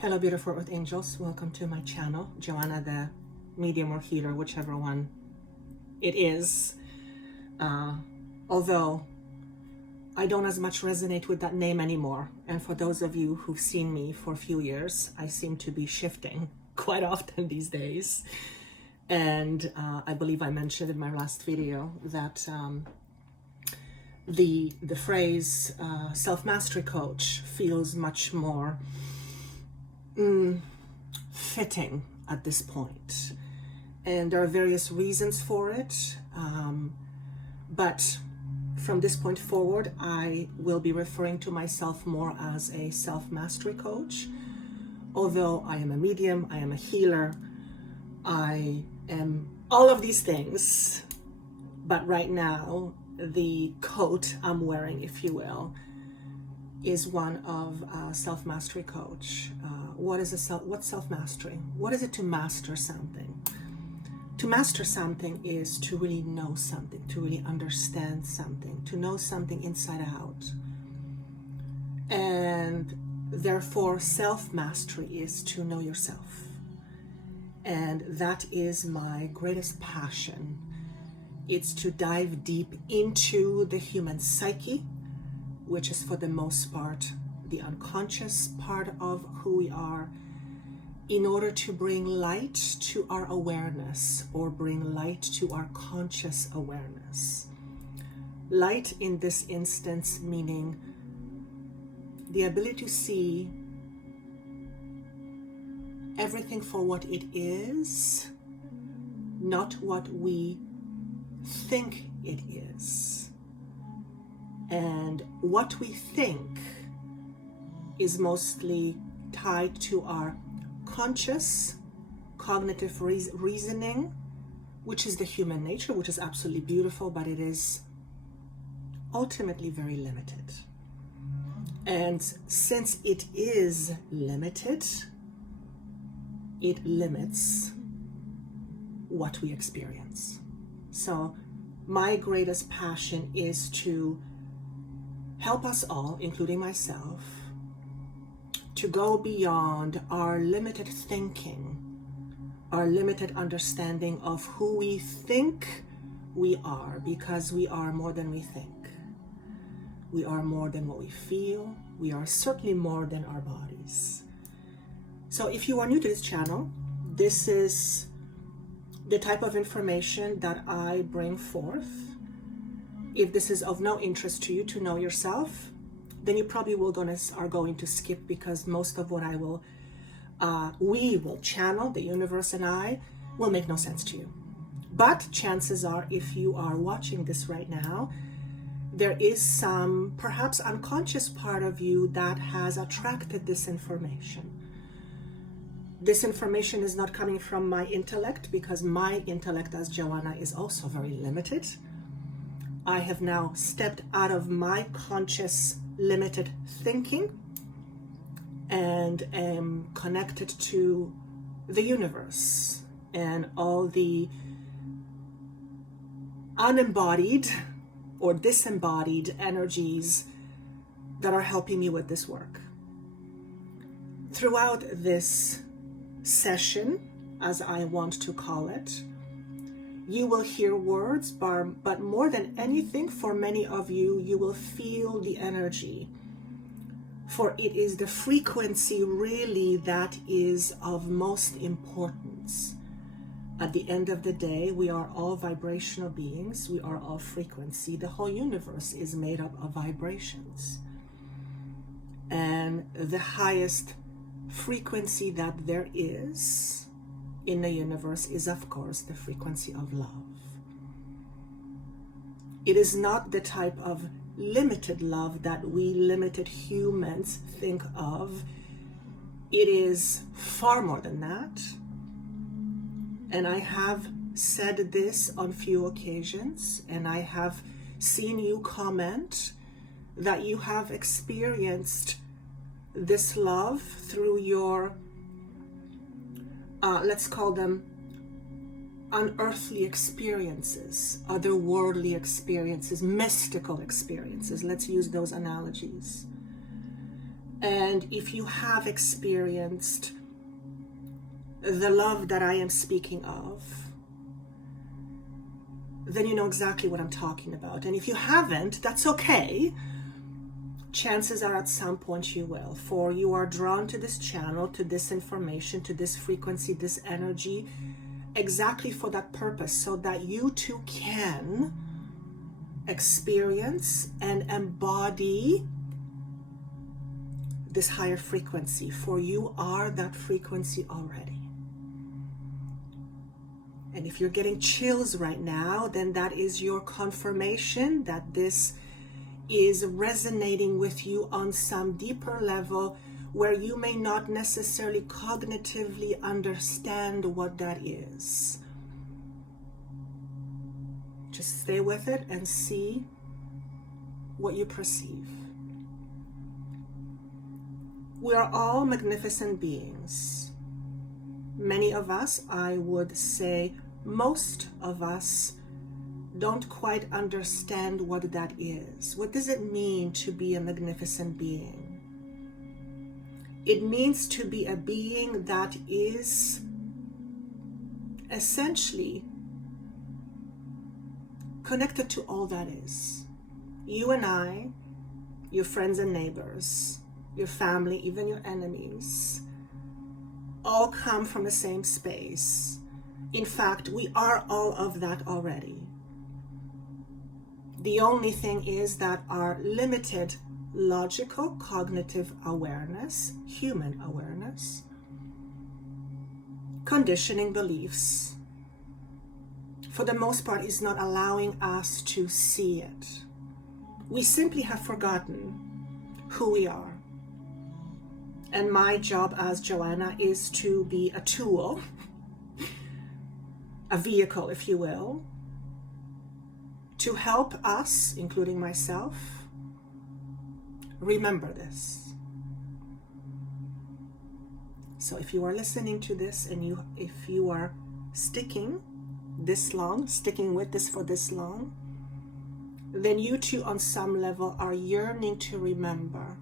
Hello, beautiful earth angels. Welcome to my channel, Joanna, the medium or healer, whichever one it is. Although I don't as much resonate with that name anymore. And for those of you who've seen me for a few years, I seem to be shifting quite often these days. And I believe I mentioned in my last video that the phrase self-mastery coach feels much more fitting at this point. And there are various reasons for it. But from this point forward, I will be referring to myself more as a self-mastery coach. Although I am a medium, I am a healer, I am all of these things. But right now, the coat I'm wearing, if you will, is one of a self-mastery coach. What's self-mastery? What is it to master something? To master something is to really know something, to really understand something, to know something inside out. And therefore, self-mastery is to know yourself. And that is my greatest passion. It's to dive deep into the human psyche, which is for the most part the unconscious part of who we are, in order to bring light to our awareness or bring light to our conscious awareness. Light in this instance meaning the ability to see everything for what it is, not what we think it is. And what we think is mostly tied to our conscious cognitive reasoning, which is the human nature, which is absolutely beautiful, but it is ultimately very limited. And since it is limited, it limits what we experience. So my greatest passion is to help us all, including myself, to go beyond our limited thinking, our limited understanding of who we think we are, because we are more than we think. We are more than what we feel. We are certainly more than our bodies. So if you are new to this channel, this is the type of information that I bring forth. If this is of no interest to you to know yourself, then you probably are going to skip, because most of what we will channel, the universe and I, will make no sense to you. But chances are, if you are watching this right now, there is some perhaps unconscious part of you that has attracted this information. This information is not coming from my intellect, because my intellect as Joanna is also very limited. I have now stepped out of my conscious limited thinking and am connected to the universe and all the unembodied or disembodied energies that are helping me with this work. Throughout this session, as I want to call it, you will hear words, but more than anything, for many of you, you will feel the energy. For it is the frequency really that is of most importance. At the end of the day, we are all vibrational beings. We are all frequency. The whole universe is made up of vibrations. And the highest frequency that there is in the universe is, of course, the frequency of love. It is not the type of limited love that we limited humans think of. It is far more than that. And I have said this on few occasions, and I have seen you comment that you have experienced this love through your let's call them unearthly experiences, otherworldly experiences, mystical experiences. Let's use those analogies. And if you have experienced the love that I am speaking of, then you know exactly what I'm talking about. And if you haven't, that's okay. Chances are at some point you will, for you are drawn to this channel, to this information, to this frequency, this energy, exactly for that purpose, so that you too can experience and embody this higher frequency, for you are that frequency already. And if you're getting chills right now, then that is your confirmation that this is resonating with you on some deeper level where you may not necessarily cognitively understand what that is. Just stay with it and see what you perceive. We are all magnificent beings. Many of us, I would say most of us, don't quite understand what that is. What does it mean to be a magnificent being? It means to be a being that is essentially connected to all that is. You and I, your friends and neighbors, your family, even your enemies, all come from the same space. In fact, we are all of that already. The only thing is that our limited logical cognitive awareness, human awareness, conditioning beliefs, for the most part, is not allowing us to see it. We simply have forgotten who we are. And my job as Joanna is to be a tool, a vehicle, if you will, to help us, including myself, remember this. So if you are listening to this and if you are sticking with this for this long, then you too on some level are yearning to remember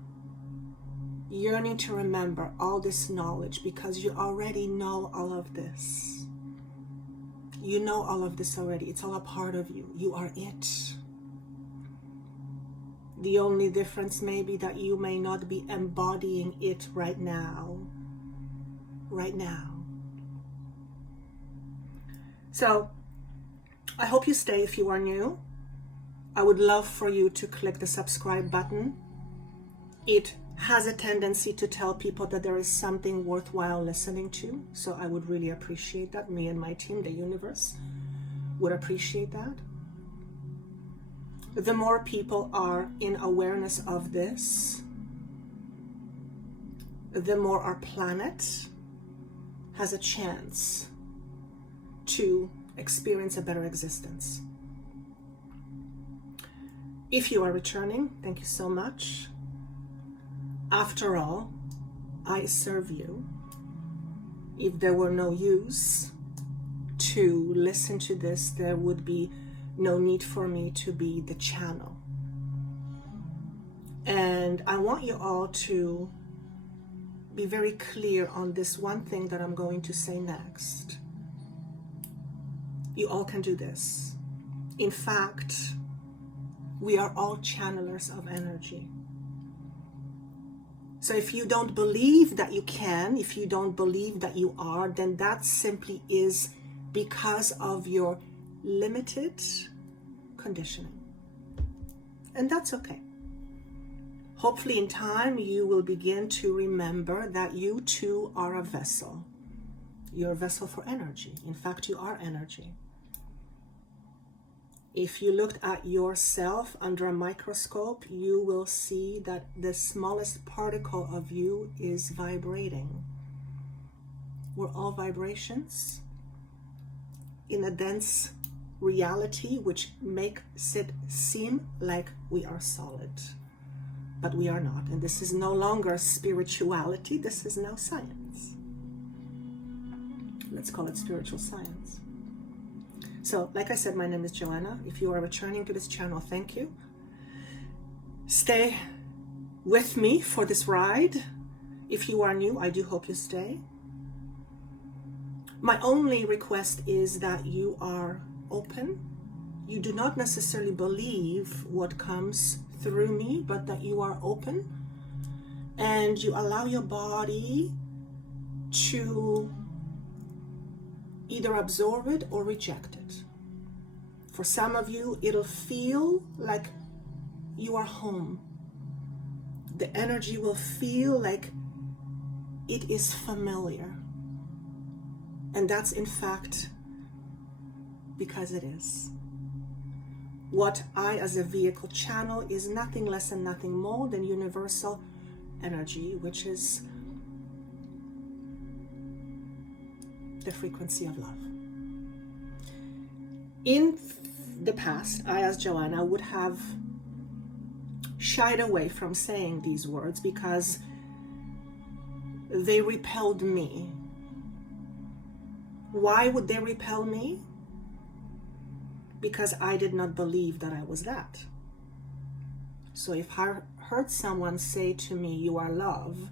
all this knowledge, because you already know all of this. You know all of this already. It's all a part of you. You are it. The only difference may be that you may not be embodying it right now. So I hope you stay if you are new. I would love for you to click the subscribe button. It has a tendency to tell people that there is something worthwhile listening to. So I would really appreciate that. Me and my team, the universe, would appreciate that. The more people are in awareness of this, the more our planet has a chance to experience a better existence. If you are returning, thank you so much. After all, I serve you. If there were no use to listen to this, there would be no need for me to be the channel. And I want you all to be very clear on this one thing that I'm going to say next. You all can do this. In fact, we are all channelers of energy. So if you don't believe that you can, if you don't believe that you are, then that simply is because of your limited conditioning. And that's okay. Hopefully in time you will begin to remember that you too are a vessel. You're a vessel for energy. In fact, you are energy. If you looked at yourself under a microscope, you will see that the smallest particle of you is vibrating. We're all vibrations in a dense reality, which makes it seem like we are solid. But we are not. And this is no longer spirituality. This is now science. Let's call it spiritual science. So, like I said, my name is Joanna. If you are returning to this channel, thank you. Stay with me for this ride. If you are new, I do hope you stay. My only request is that you are open. You do not necessarily believe what comes through me, but that you are open and you allow your body to either absorb it or reject it. For some of you, it'll feel like you are home. The energy will feel like it is familiar. And that's in fact because it is. What I as a vehicle channel is nothing less and nothing more than universal energy, which is the frequency of love. In the past, I as Joanna would have shied away from saying these words because they repelled me. Why would they repel me? Because I did not believe that I was that. So if I heard someone say to me, "You are love,"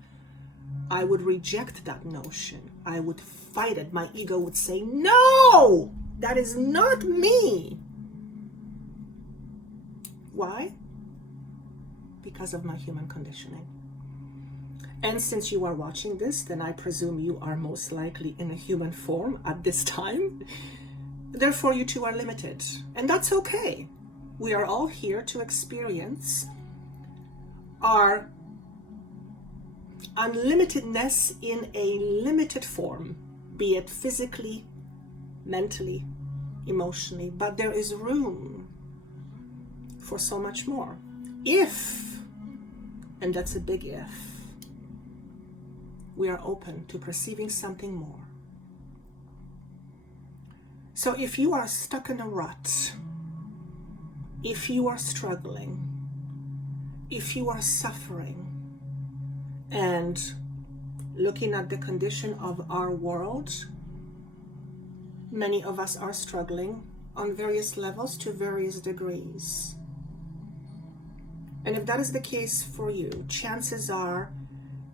I would reject that notion. I would fight it. My ego would say, "No, that is not me." Why? Because of my human conditioning. And since you are watching this, then I presume you are most likely in a human form at this time. Therefore, you too are limited. And that's okay. We are all here to experience our unlimitedness in a limited form, be it physically, mentally, emotionally. But there is room for so much more. If, and that's a big if, we are open to perceiving something more. So if you are stuck in a rut, if you are struggling, if you are suffering, and looking at the condition of our world, many of us are struggling on various levels to various degrees. And if that is the case for you, chances are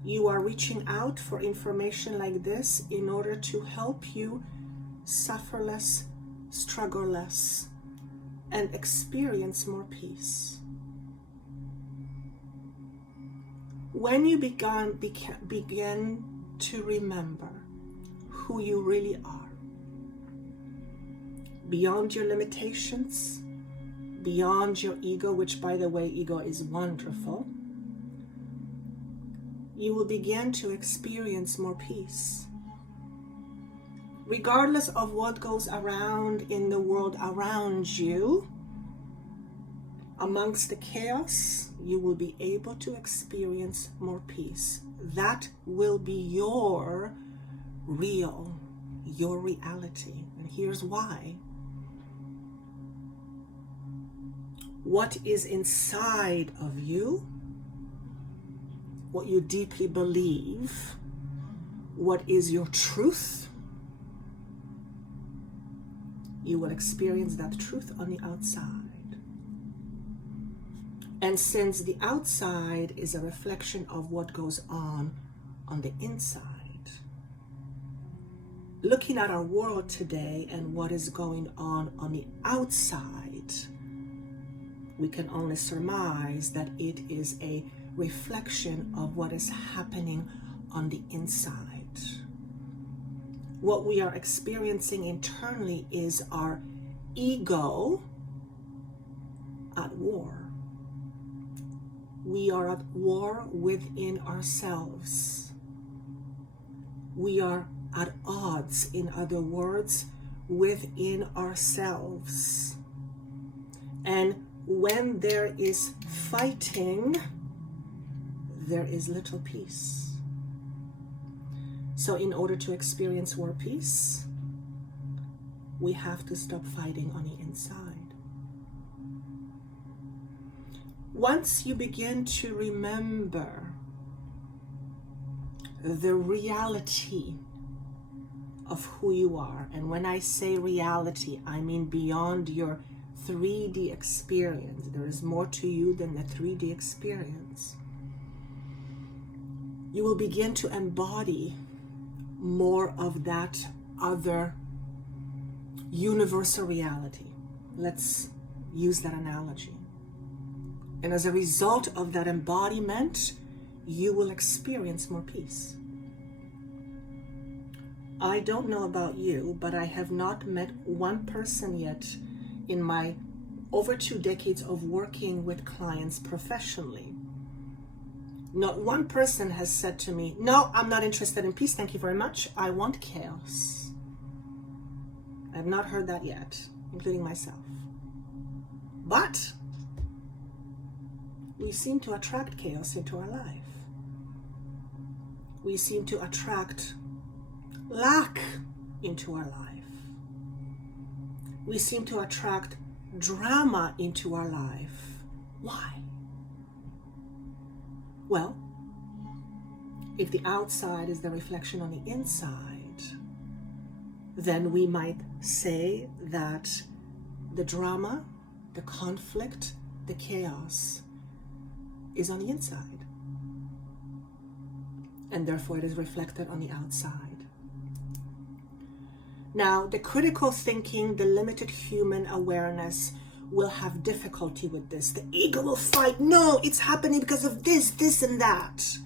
you are reaching out for information like this in order to help you suffer less, struggle less, and experience more peace. When you begin to remember who you really are, beyond your limitations, beyond your ego, which by the way, ego is wonderful, you will begin to experience more peace. Regardless of what goes around in the world around you, amongst the chaos, you will be able to experience more peace. That will be your reality. And here's why. What is inside of you, what you deeply believe, what is your truth, you will experience that truth on the outside. And since the outside is a reflection of what goes on the inside, looking at our world today and what is going on the outside, we can only surmise that it is a reflection of what is happening on the inside. What we are experiencing internally is our ego at war. We are at war within ourselves. We are at odds, in other words, within ourselves. And when there is fighting, there is little peace. So in order to experience more peace, we have to stop fighting on the inside. Once you begin to remember the reality of who you are, and when I say reality, I mean beyond your 3D experience. There is more to you than the 3D experience. you will begin to embody more of that other universal reality. Let's use that analogy. And as a result of that embodiment, you will experience more peace. I don't know about you, but I have not met one person yet in my over 2 decades of working with clients professionally. Not one person has said to me, no, I'm not interested in peace, thank you very much. I want chaos. I have not heard that yet, including myself. But we seem to attract chaos into our life. We seem to attract lack into our life. We seem to attract drama into our life. Why? Well, if the outside is the reflection on the inside, then we might say that the drama, the conflict, the chaos is on the inside. And therefore it is reflected on the outside. Now, the critical thinking, the limited human awareness will have difficulty with this. The ego will fight, no, it's happening because of this, this, and that.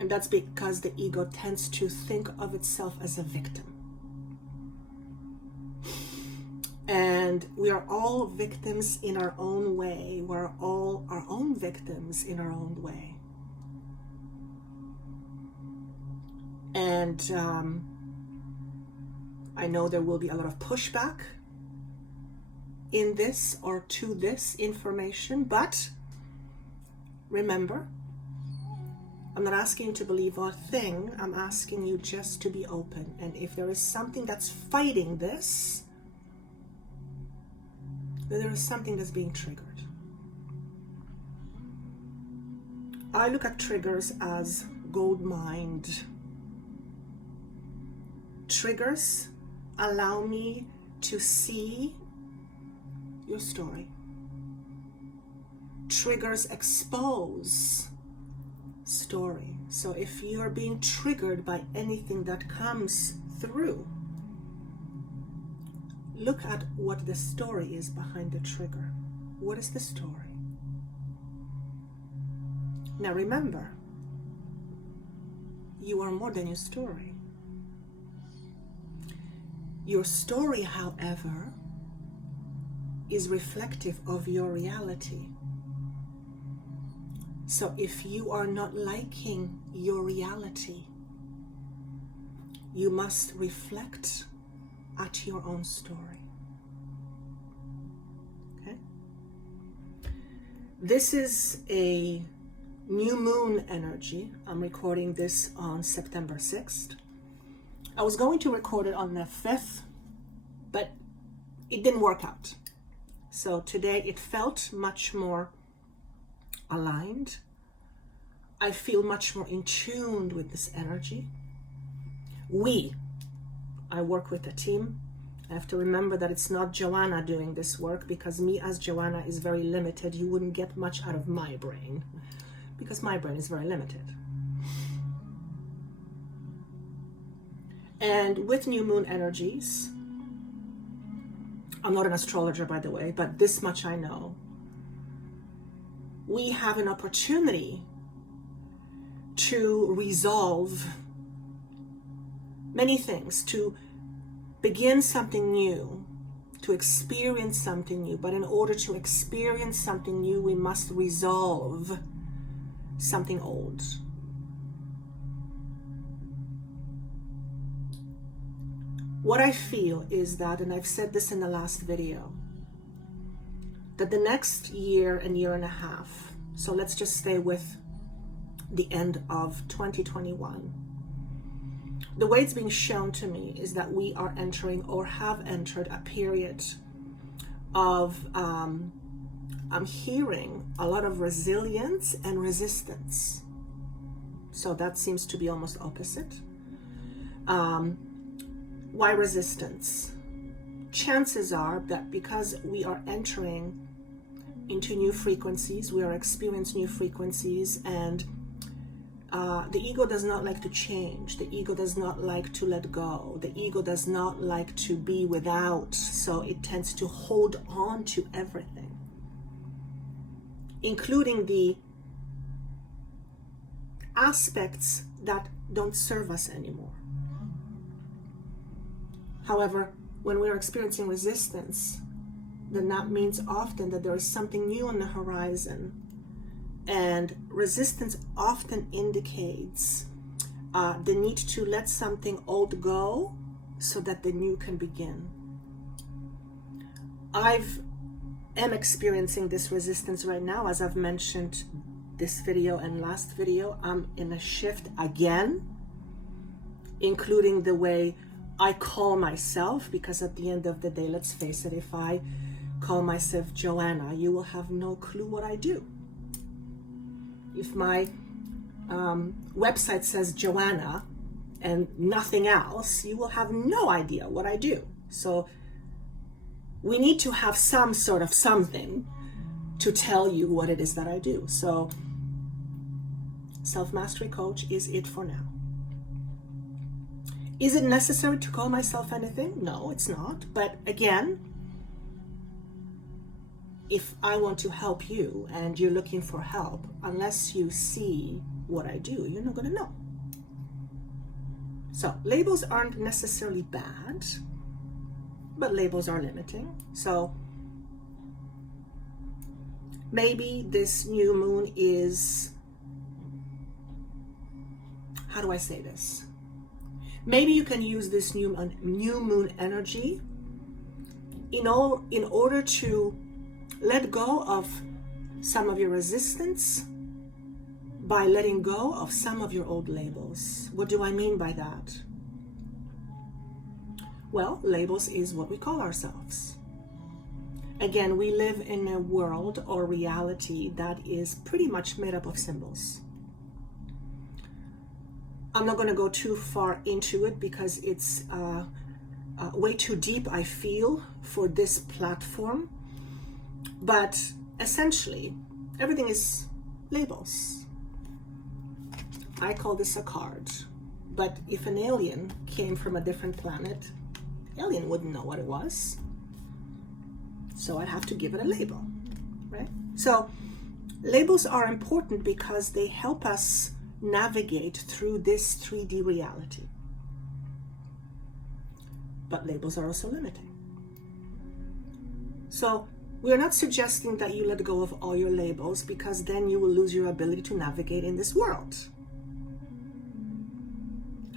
And that's because the ego tends to think of itself as a victim. And we are all victims in our own way. We're all our own victims in our own way. And I know there will be a lot of pushback in this or to this information, but remember, I'm not asking you to believe a thing. I'm asking you just to be open. And if there is something that's fighting this, then there is something that's being triggered. I look at triggers as gold-mined. Triggers allow me to see your story. Triggers expose story. So if you're being triggered by anything that comes through, look at what the story is behind the trigger. What is the story? Now remember, you are more than your story. Your story, however, is reflective of your reality. So if you are not liking your reality, you must reflect at your own story. Okay? This is a new moon energy. I'm recording this on September 6th. I was going to record it on the 5th, but it didn't work out. So today it felt much more aligned. I feel much more in tune with this energy. I work with a team. I have to remember that it's not Joanna doing this work, because me as Joanna is very limited. You wouldn't get much out of my brain because my brain is very limited. And with new moon energies, I'm not an astrologer, by the way, but this much I know. We have an opportunity to resolve many things, to begin something new, to experience something new. But in order to experience something new, we must resolve something old. What I feel is that, and I've said this in the last video, that the next year and year and a half, so let's just stay with the end of 2021, the way it's being shown to me is that we are entering or have entered a period of, I'm hearing a lot of resilience and resistance. So that seems to be almost opposite. Why resistance? Chances are that because we are entering into new frequencies, we are experiencing new frequencies, and The ego does not like to change. The ego does not like to let go. The ego does not like to be without, so it tends to hold on to everything, including the aspects that don't serve us anymore. However, when we're experiencing resistance, then that means often that there is something new on the horizon. And resistance often indicates the need to let something old go so that the new can begin. I am experiencing this resistance right now. As I've mentioned this video and last video, I'm in a shift again, including the way I call myself, because at the end of the day, let's face it, if I call myself Joanna, you will have no clue what I do. If my website says Joanna and nothing else, you will have no idea what I do. So we need to have some sort of something to tell you what it is that I do. So Self-Mastery Coach is it for now. Is it necessary to call myself anything? No, it's not. But again, if I want to help you and you're looking for help, unless you see what I do, you're not going to know. So labels aren't necessarily bad, but labels are limiting. So maybe this new moon is, how do I say this? Maybe you can use this new moon energy in order to let go of some of your resistance by letting go of some of your old labels. What do I mean by that? Well, labels is what we call ourselves. Again, we live in a world or reality that is pretty much made up of symbols. I'm not going to go too far into it because it's way too deep, I feel, for this platform. But essentially, everything is labels. I call this a card. But if an alien came from a different planet, the alien wouldn't know what it was. So I'd have to give it a label, right? So labels are important because they help us navigate through this 3D reality. But labels are also limiting. So we're not suggesting that you let go of all your labels, because then you will lose your ability to navigate in this world.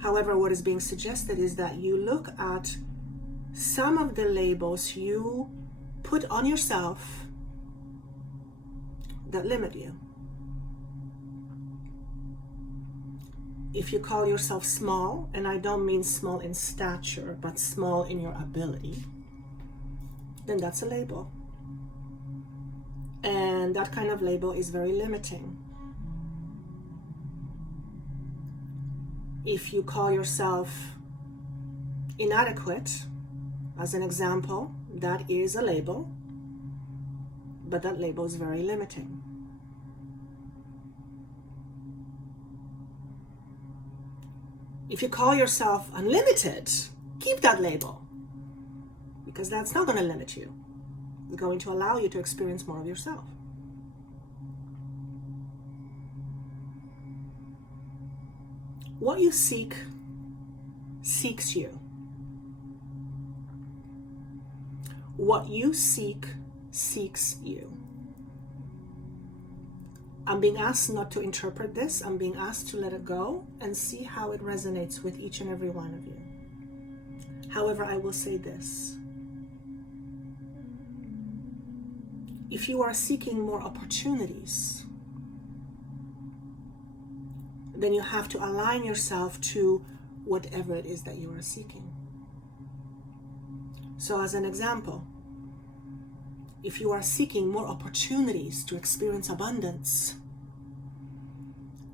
However, what is being suggested is that you look at some of the labels you put on yourself that limit you. If you call yourself small, and I don't mean small in stature, but small in your ability, then that's a label. And that kind of label is very limiting. If you call yourself inadequate, as an example, that is a label, but that label is very limiting. If you call yourself unlimited, keep that label, because that's not going to limit you. It's going to allow you to experience more of yourself. What you seek seeks you. What you seek seeks you. I'm being asked not to interpret this. I'm being asked to let it go and see how it resonates with each and every one of you. However, I will say this. If you are seeking more opportunities, then you have to align yourself to whatever it is that you are seeking. So as an example, if you are seeking more opportunities to experience abundance,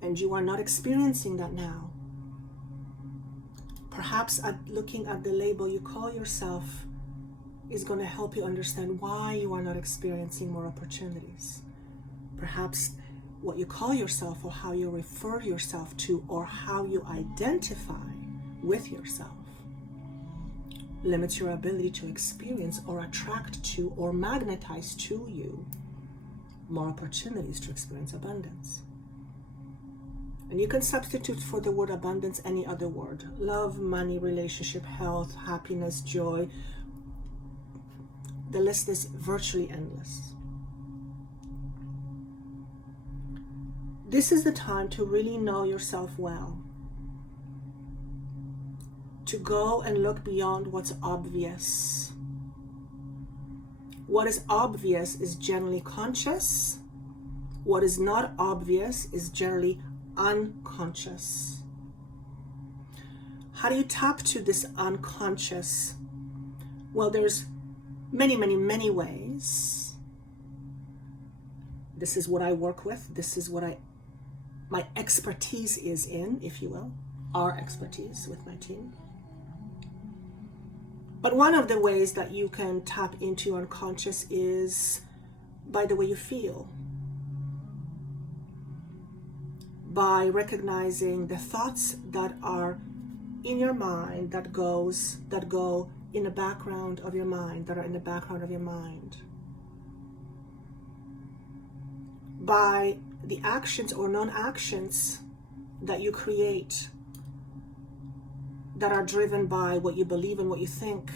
and you are not experiencing that now, perhaps looking at the label you call yourself is going to help you understand why you are not experiencing more opportunities. Perhaps what you call yourself or how you refer yourself to or how you identify with yourself limits your ability to experience or attract to or magnetize to you more opportunities to experience abundance. And you can substitute for the word abundance any other word: love, money, relationship, health, happiness, joy. The list is virtually endless. This is the time to really know yourself well, to go and look beyond what's obvious. What is obvious is generally conscious. What is not obvious is generally unconscious. How do you tap to this unconscious? Well, there's many, many, many ways. This is what I work with. This is what my expertise is in, if you will, our expertise with my team. But one of the ways that you can tap into your unconscious is by the way you feel, by recognizing the thoughts that are in your mind that go in the background of your mind, that are in the background of your mind, by the actions or non-actions that you create that are driven by what you believe and what you think,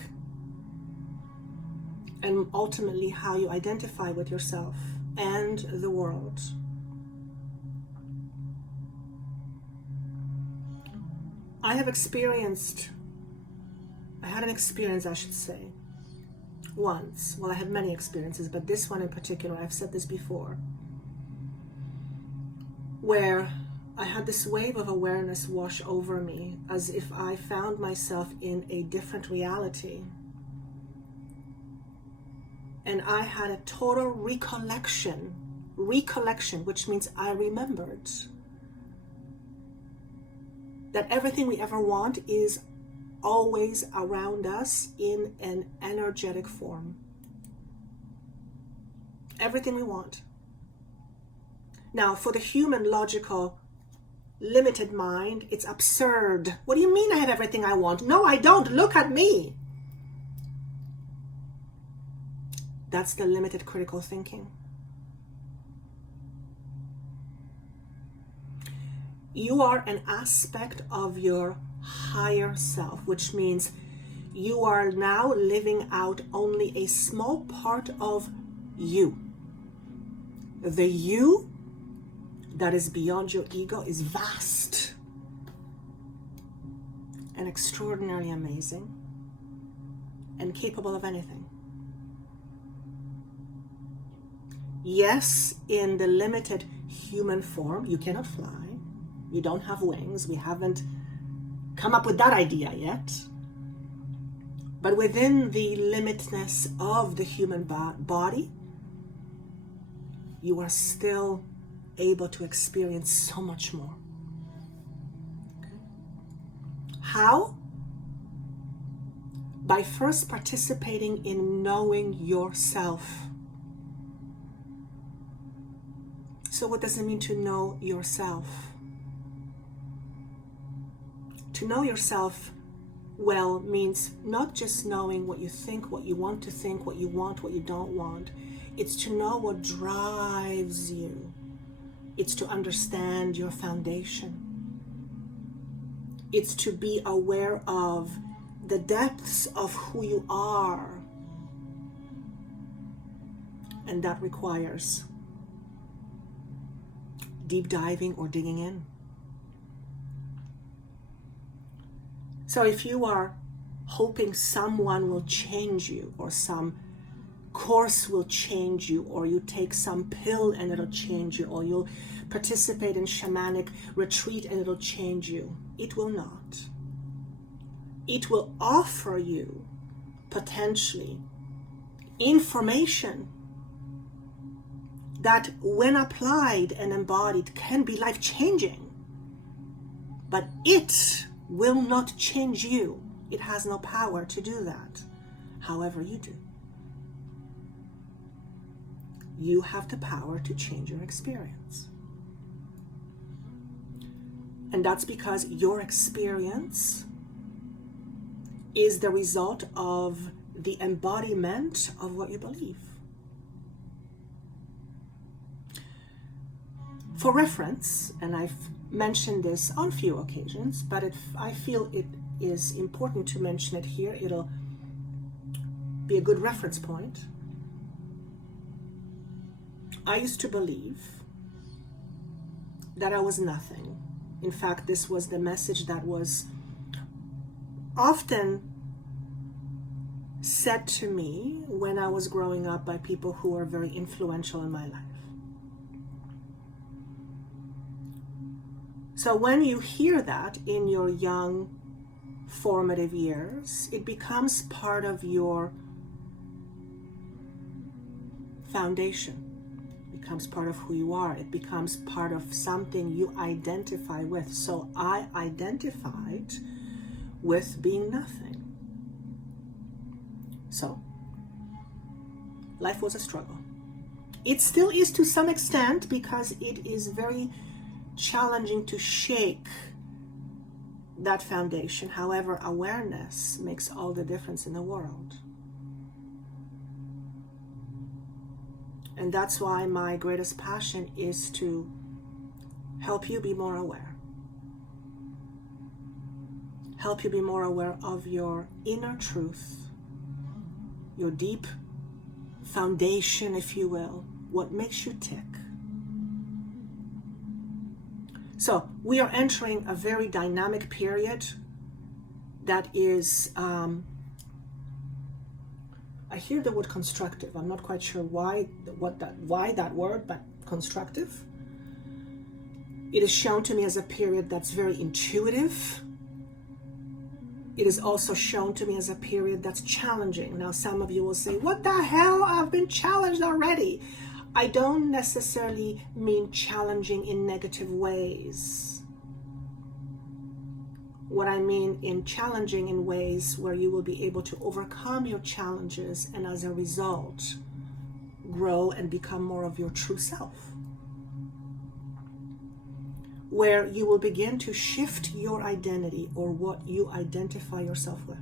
and ultimately how you identify with yourself and the world. I had an experience, I should say, once. Well, I had many experiences, but this one in particular, I've said this before, where I had this wave of awareness wash over me as if I found myself in a different reality. And I had a total recollection, which means I remembered that everything we ever want is always around us in an energetic form. Everything we want. Now, for the human, logical, limited mind, it's absurd. What do you mean I have everything I want? No, I don't. Look at me. That's the limited critical thinking. You are an aspect of your higher self, which means you are now living out only a small part of you. The you that is beyond your ego is vast and extraordinarily amazing and capable of anything. Yes, in the limited human form, you cannot fly. You don't have wings. We haven't come up with that idea yet. But within the limitedness of the human body, you are still able to experience so much more. How? By first participating in knowing yourself. So what does it mean to know yourself? To know yourself well means not just knowing what you think, what you want to think, what you want, what you don't want. It's to know what drives you. It's to understand your foundation. It's to be aware of the depths of who you are. And that requires deep diving or digging in. So if you are hoping someone will change you, or some course will change you, or you take some pill and it'll change you, or you'll participate in shamanic retreat and it'll change you, it will not. It will offer you potentially information that when applied and embodied can be life-changing, but it will not change you. It has no power to do that. However, you do. You have the power to change your experience. And that's because your experience is the result of the embodiment of what you believe. For reference, and I've mentioned this on few occasions, but I feel it is important to mention it here. It'll be a good reference point. I used to believe that I was nothing. In fact, this was the message that was often said to me when I was growing up by people who were very influential in my life. So when you hear that in your young formative years, it becomes part of your foundation. It becomes part of who you are. It becomes part of something you identify with. So I identified with being nothing. So life was a struggle. It still is to some extent, because it is very challenging to shake that foundation. However, awareness makes all the difference in the world. And that's why my greatest passion is to help you be more aware. Help you be more aware of your inner truth, your deep foundation, if you will, what makes you tick. So we are entering a very dynamic period that is, I hear the word constructive. I'm not quite sure why that word, but constructive. It is shown to me as a period that's very intuitive. It is also shown to me as a period that's challenging. Now, some of you will say, what the hell? I've been challenged already. I don't necessarily mean challenging in negative ways. What I mean in challenging in ways where you will be able to overcome your challenges and as a result, grow and become more of your true self. Where you will begin to shift your identity or what you identify yourself with.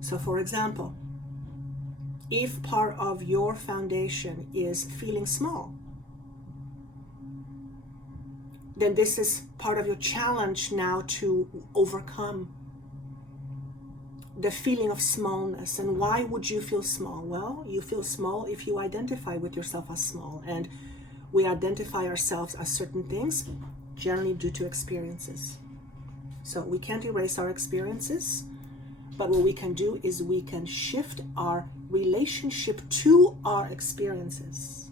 So for example, if part of your foundation is feeling small, then this is part of your challenge now to overcome the feeling of smallness. And why would you feel small? Well, you feel small if you identify with yourself as small. And we identify ourselves as certain things, generally due to experiences. So we can't erase our experiences, but what we can do is we can shift our relationship to our experiences.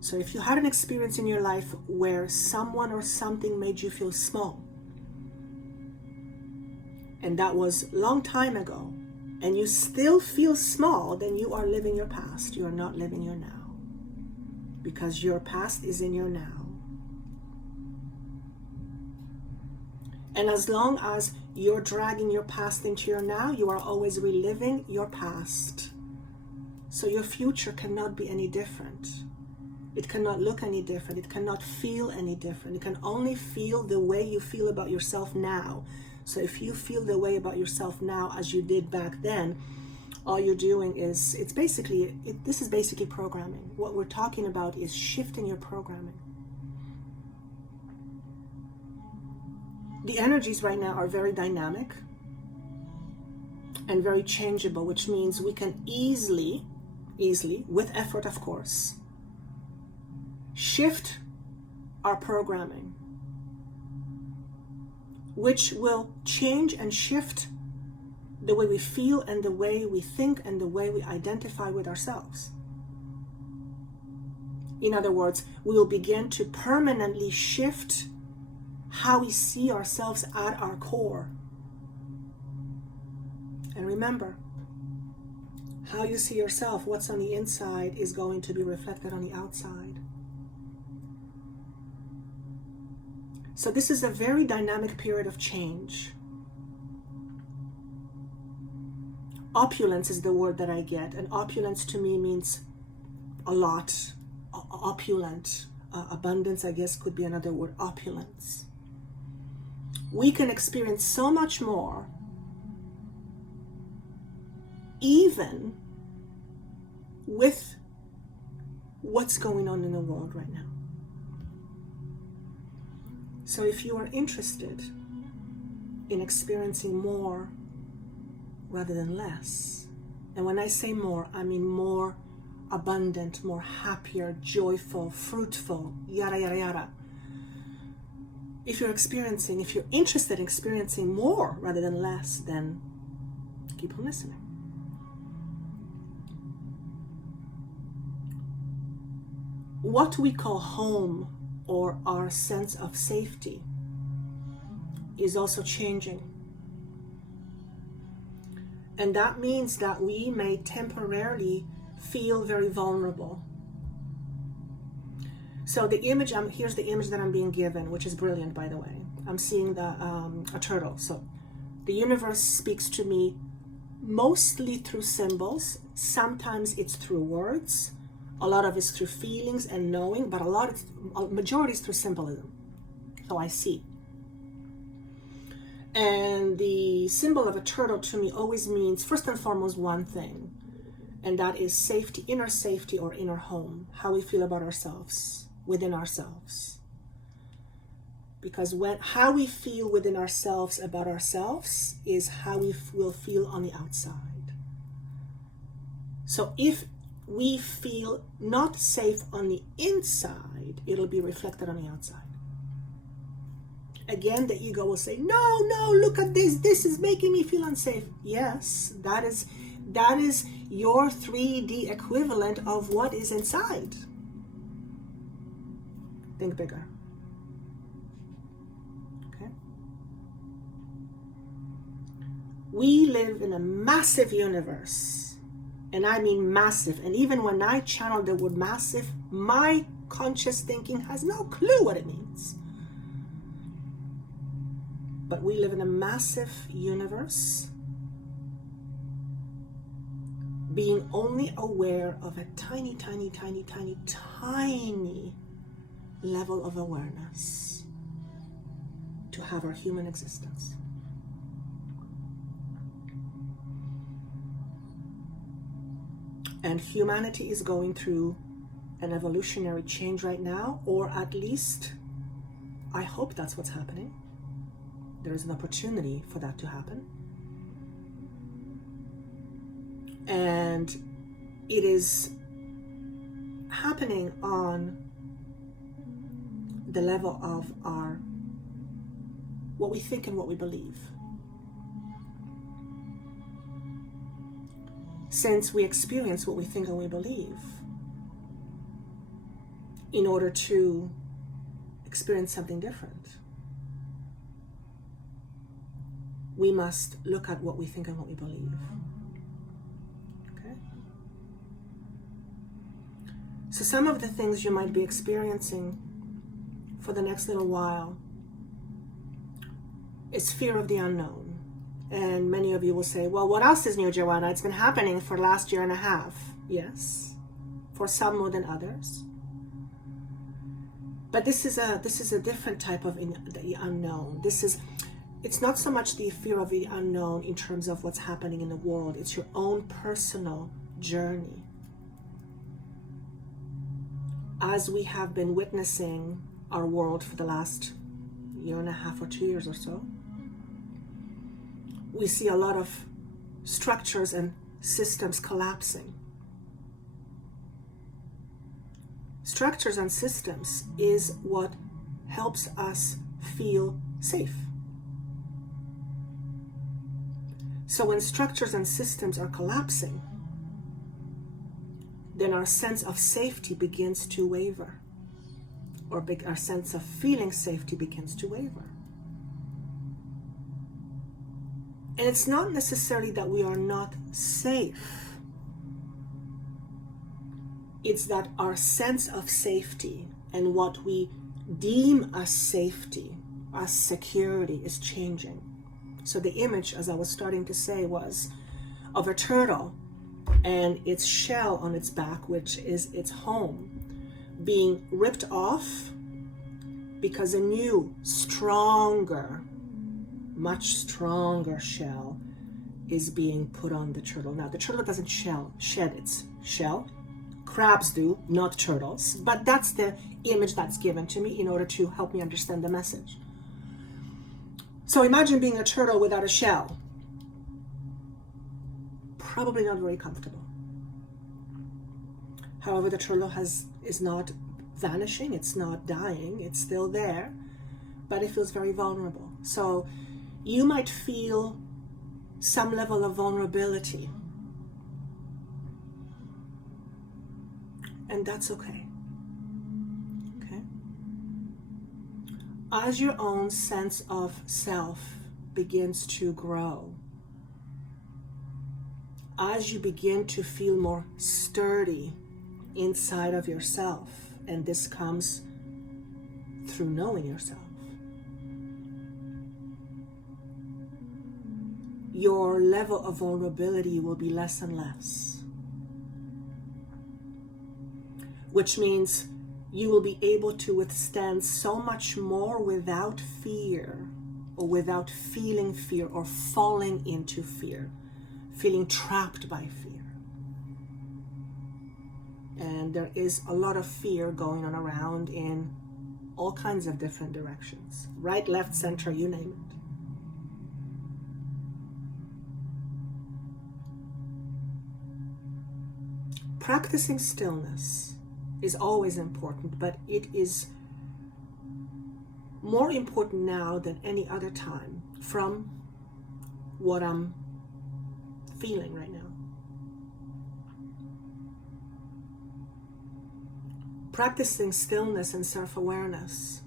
So if you had an experience in your life where someone or something made you feel small, and that was a long time ago, and you still feel small, then you are living your past. You are not living your now. Because your past is in your now. And as long as you're dragging your past into your now, you are always reliving your past. So your future cannot be any different. It cannot look any different. It cannot feel any different. It can only feel the way you feel about yourself now. So if you feel the way about yourself now as you did back then, all you're doing is, this is basically programming. What we're talking about is shifting your programming. The energies right now are very dynamic and very changeable, which means we can easily, with effort of course, shift our programming, which will change and shift the way we feel and the way we think and the way we identify with ourselves. In other words, we will begin to permanently shift how we see ourselves at our core. And remember, how you see yourself, what's on the inside, is going to be reflected on the outside. So this is a very dynamic period of change. Opulence is the word that I get, and opulence to me means a lot, opulent, abundance, I guess could be another word, opulence. We can experience so much more even with what's going on in the world right now. So if you are interested in experiencing more rather than less, and when I say more, I mean more abundant, more happier, joyful, fruitful, yada, yada, yada. If you're interested in experiencing more rather than less, then keep on listening. What we call home, or our sense of safety, is also changing. And that means that we may temporarily feel very vulnerable. So here's the image that I'm being given, which is brilliant, by the way. I'm seeing a turtle. So the universe speaks to me mostly through symbols. Sometimes it's through words. A lot of it's through feelings and knowing, but majority is through symbolism. So I see. And the symbol of a turtle to me always means, first and foremost, one thing, and that is safety, inner safety or inner home, how we feel about ourselves, within ourselves. Because how we feel within ourselves about ourselves is how we will feel on the outside. So if we feel not safe on the inside, it'll be reflected on the outside. Again, the ego will say, no, look at this. This is making me feel unsafe. Yes, that is your 3D equivalent of what is inside. Think bigger. Okay? We live in a massive universe. And I mean massive. And even when I channel the word massive, my conscious thinking has no clue what it means. But we live in a massive universe, being only aware of a tiny, tiny, tiny, tiny, tiny level of awareness to have our human existence. And humanity is going through an evolutionary change right now, or at least I hope that's what's happening. There is an opportunity for that to happen. And it is happening on the level of what we think and what we believe. Since we experience what we think and we believe, in order to experience something different, we must look at what we think and what we believe. Okay? So some of the things you might be experiencing for the next little while is fear of the unknown. And many of you will say, well, what else is new, Joanna? It's been happening for the last year and a half. Yes, for some more than others. But this is a different type of the unknown. It's not so much the fear of the unknown in terms of what's happening in the world. It's your own personal journey. As we have been witnessing our world for the last year and a half or 2 years or so, we see a lot of structures and systems collapsing. Structures and systems is what helps us feel safe. So when structures and systems are collapsing, then our sense of safety begins to waver, or our sense of feeling safety begins to waver. And it's not necessarily that we are not safe. It's that our sense of safety and what we deem as safety, as security, is changing. So the image, as I was starting to say, was of a turtle and its shell on its back, which is its home, being ripped off because a new, stronger, much stronger shell is being put on the turtle. Now, the turtle doesn't shed its shell. Crabs do, not turtles. But that's the image that's given to me in order to help me understand the message. So imagine being a turtle without a shell. Probably not very comfortable. However, the turtle is not vanishing, it's not dying, it's still there, but it feels very vulnerable. So you might feel some level of vulnerability, and that's okay. Okay? As your own sense of self begins to grow, as you begin to feel more sturdy inside of yourself, and this comes through knowing yourself, your level of vulnerability will be less and less, which means you will be able to withstand so much more without fear, or without feeling fear or falling into fear, feeling trapped by fear. And there is a lot of fear going on around in all kinds of different directions. Right, left, center, you name it. Practicing stillness is always important, but it is more important now than any other time from what I'm feeling right now. Practicing stillness and self-awareness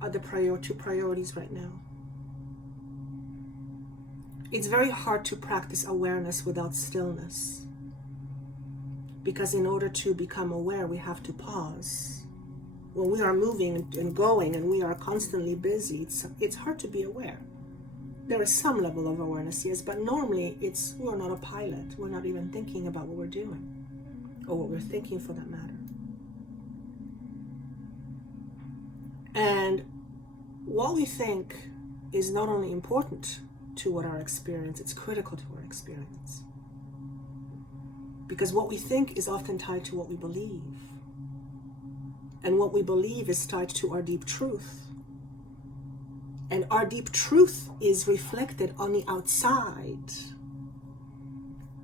are the two priorities right now. It's very hard to practice awareness without stillness, because in order to become aware, we have to pause. When we are moving and going and we are constantly busy, it's hard to be aware. There is some level of awareness, yes, but normally we're not a pilot. We're not even thinking about what we're doing, or what we're thinking for that matter. And what we think is not only important to what our experience, it's critical to our experience. Because what we think is often tied to what we believe. And what we believe is tied to our deep truth. And our deep truth is reflected on the outside.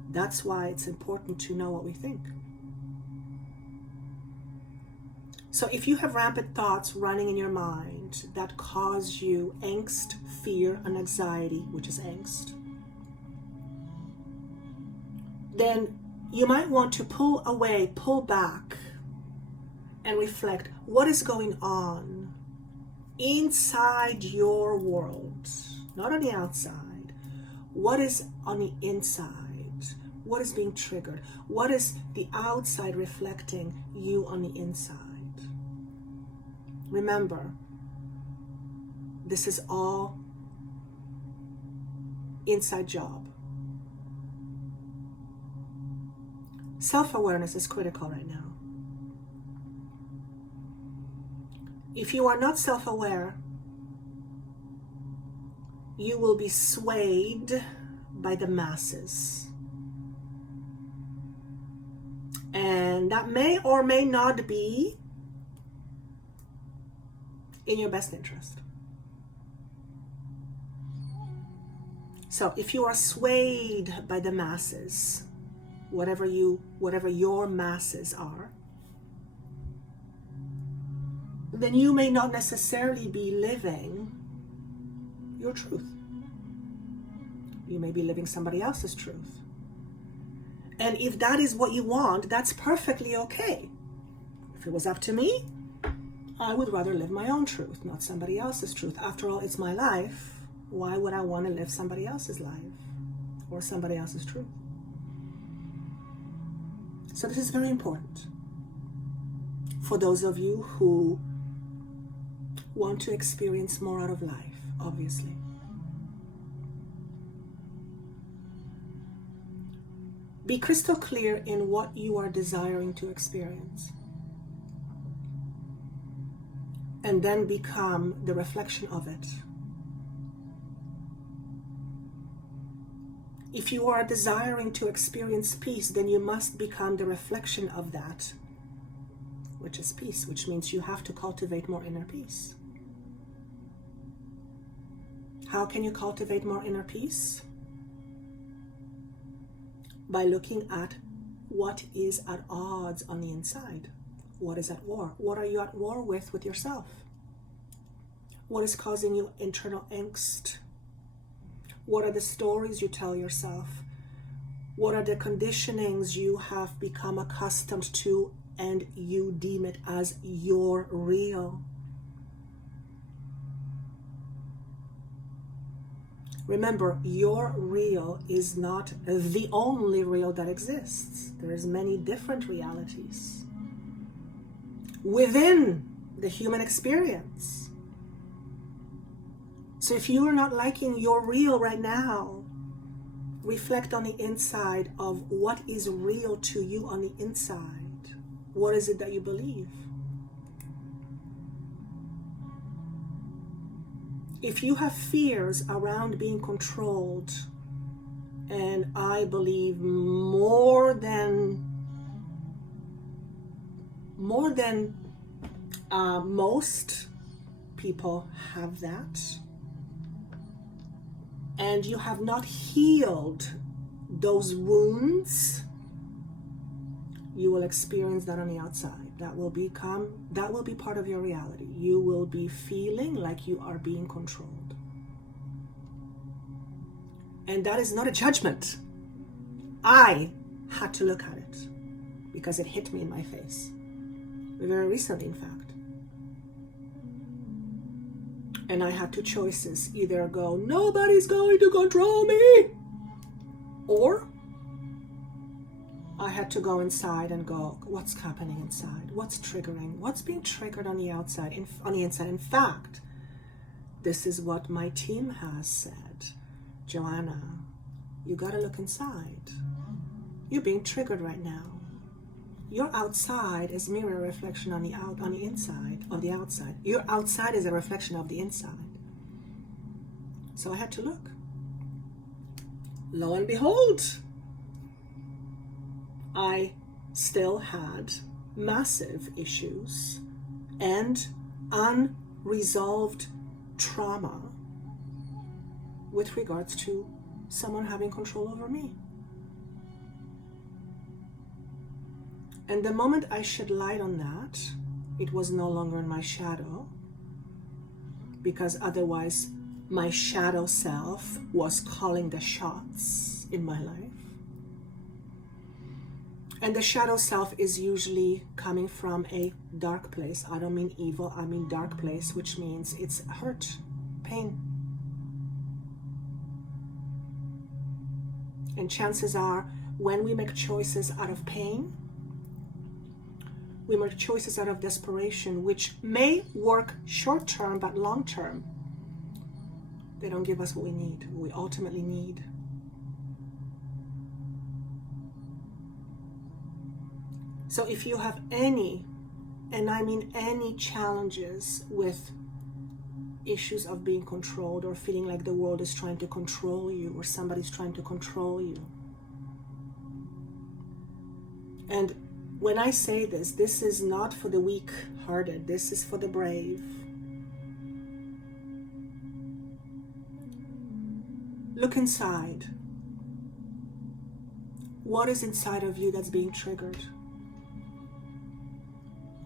That's why it's important to know what we think. So if you have rampant thoughts running in your mind that cause you angst, fear, and anxiety, which is angst, then you might want to pull away, pull back, and reflect what is going on inside your world, not on the outside. What is on the inside? What is being triggered? What is the outside reflecting you on the inside? Remember, this is all inside job. Self-awareness is critical right now. If you are not self-aware, you will be swayed by the masses. And that may or may not be in your best interest. So if you are swayed by the masses, whatever your masses are, then you may not necessarily be living your truth. You may be living somebody else's truth. And if that is what you want, that's perfectly okay. If it was up to me, I would rather live my own truth, not somebody else's truth. After all, it's my life. Why would I want to live somebody else's life or somebody else's truth? So this is very important for those of you who want to experience more out of life, obviously. Be crystal clear in what you are desiring to experience. And then become the reflection of it. If you are desiring to experience peace, then you must become the reflection of that, which is peace, which means you have to cultivate more inner peace. How can you cultivate more inner peace? By looking at what is at odds on the inside. What is at war? What are you at war with yourself? What is causing you internal angst? What are the stories you tell yourself? What are the conditionings you have become accustomed to and you deem it as your real? Remember, your real is not the only real that exists. There is many different realities within the human experience. So if you are not liking your real right now, reflect on the inside of what is real to you on the inside. What is it that you believe? If you have fears around being controlled, and I believe more than most people have that, and you have not healed those wounds, you will experience that on the outside. That will be part of your reality. You will be feeling like you are being controlled. And that is not a judgment. I had to look at it because it hit me in my face. Very recently, in fact. And I had two choices. Either go, nobody's going to control me, or I had to go inside and go, what's happening inside? What's triggering? What's being triggered on the outside, on the inside? In fact, this is what my team has said. Joanna, you gotta look inside. You're being triggered right now. Your outside is mirror reflection on the inside, of the outside. Your outside is a reflection of the inside. So I had to look. Lo and behold, I still had massive issues and unresolved trauma with regards to someone having control over me. And the moment I shed light on that, it was no longer in my shadow, because otherwise my shadow self was calling the shots in my life. And the shadow self is usually coming from a dark place. I don't mean evil, I mean dark place, which means it's hurt, pain. And chances are, when we make choices out of pain, we make choices out of desperation, which may work short term, but long term, they don't give us what we need, what we ultimately need. So if you have any, and I mean any, challenges with issues of being controlled or feeling like the world is trying to control you or somebody's trying to control you. And when I say this, this is not for the weak-hearted, this is for the brave. Look inside. What is inside of you that's being triggered?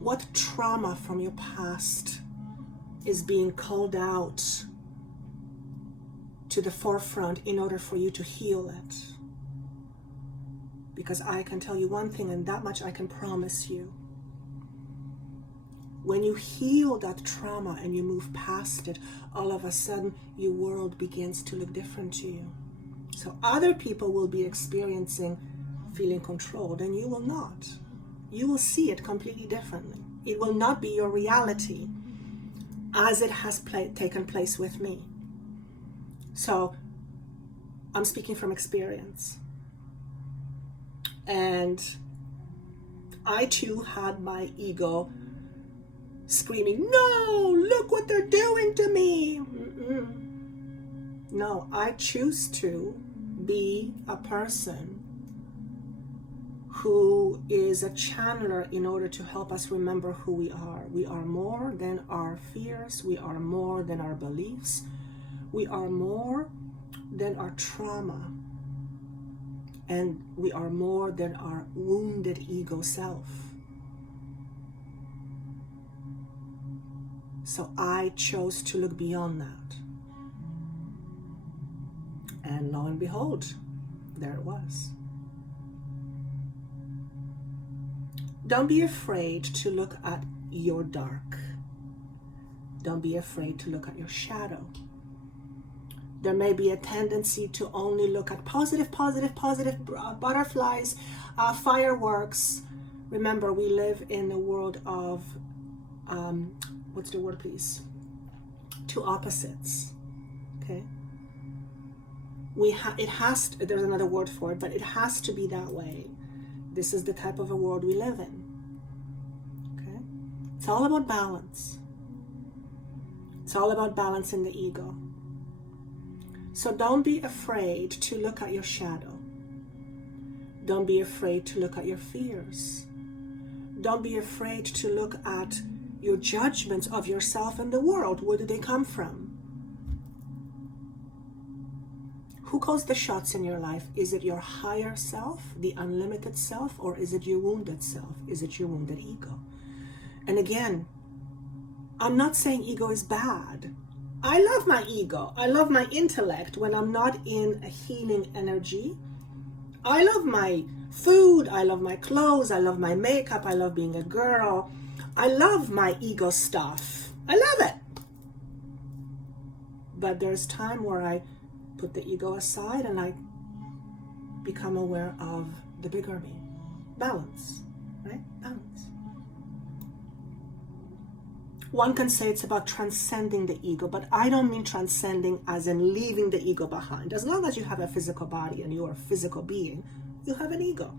What trauma from your past is being called out to the forefront in order for you to heal it? Because I can tell you one thing, and that much I can promise you. When you heal that trauma and you move past it, all of a sudden your world begins to look different to you. So other people will be experiencing feeling controlled, and you will not. You will see it completely differently. It will not be your reality as it has taken place with me. So I'm speaking from experience. And I too had my ego screaming, no, look what they're doing to me. No, I choose to be a person who is a channeler in order to help us remember who we are. We are more than our fears. We are more than our beliefs. We are more than our trauma. And we are more than our wounded ego self. So I chose to look beyond that. And lo and behold, there it was. Don't be afraid to look at your dark. Don't be afraid to look at your shadow. There may be a tendency to only look at positive butterflies, fireworks. Remember, we live in a world of, what's the word, please? Two opposites, okay? There's another word for it, but it has to be that way. This is the type of a world we live in, okay? It's all about balance. It's all about balancing the ego. So don't be afraid to look at your shadow. Don't be afraid to look at your fears. Don't be afraid to look at your judgments of yourself and the world. Where do they come from? Who calls the shots in your life? Is it your higher self, the unlimited self, or is it your wounded self? Is it your wounded ego? And again, I'm not saying ego is bad. I love my ego. I love my intellect when I'm not in a healing energy. I love my food. I love my clothes. I love my makeup. I love being a girl. I love my ego stuff. I love it. But there's time where I put the ego aside and I become aware of the bigger me. Balance, right? Balance. One can say it's about transcending the ego, but I don't mean transcending as in leaving the ego behind. As long as you have a physical body and you are a physical being, you have an ego.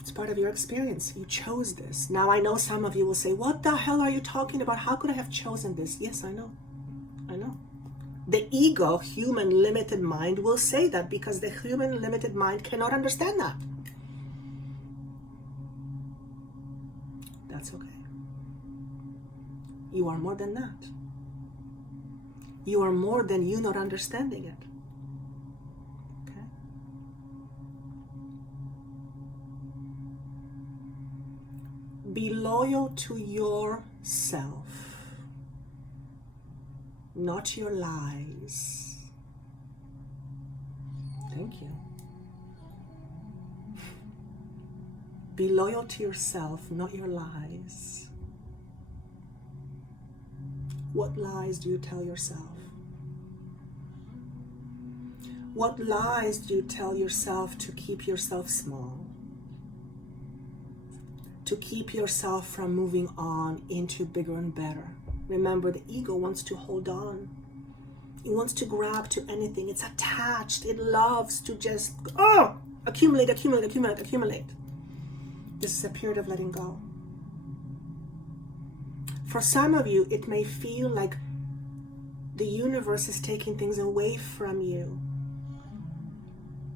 It's part of your experience. You chose this. Now I know some of you will say, what the hell are you talking about? How could I have chosen this? Yes, I know. I know. The ego, human limited mind, will say that because the human limited mind cannot understand that. That's okay. You are more than that. You are more than you not understanding it. Okay? Be loyal to yourself, not your lies. Thank you. Be loyal to yourself, not your lies. What lies do you tell yourself? What lies do you tell yourself to keep yourself small? To keep yourself from moving on into bigger and better? Remember, the ego wants to hold on. It wants to grab to anything. It's attached. It loves to just, accumulate. This is a period of letting go. For some of you, it may feel like the universe is taking things away from you.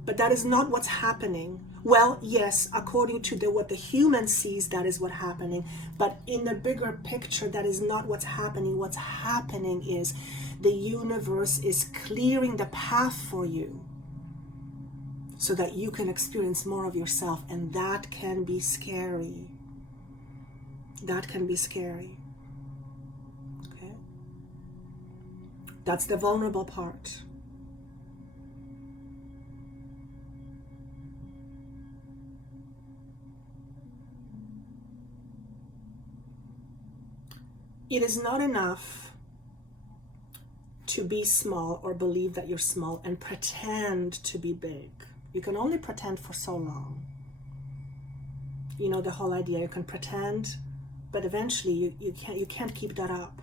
But that is not what's happening. Well, yes, according to what the human sees, that is what's happening. But in the bigger picture, that is not what's happening. What's happening is the universe is clearing the path for you so that you can experience more of yourself. And that can be scary. That can be scary. Okay? That's the vulnerable part. It is not enough to be small or believe that you're small and pretend to be big. You can only pretend for so long. You know the whole idea, you can pretend, but eventually you can't keep that up.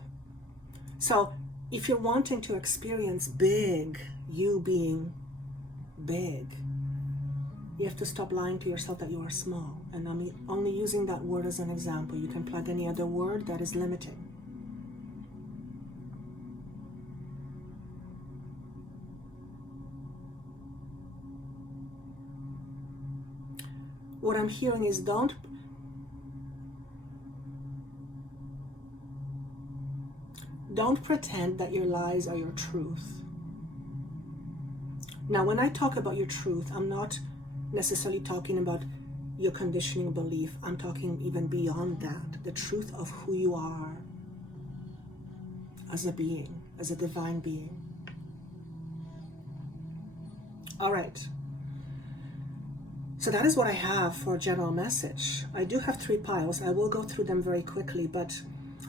So if you're wanting to experience big, you being big, You have to stop lying to yourself that you are small. And I'm only using that word as an example. You can plug any other word that is limiting. What I'm hearing is don't pretend that your lies are your truth. Now, when I talk about your truth, I'm not necessarily talking about your conditioning belief. I'm talking even beyond that, the truth of who you are as a being, as a divine being. All right. So that is what I have for a general message. I do have 3 piles. I will go through them very quickly, but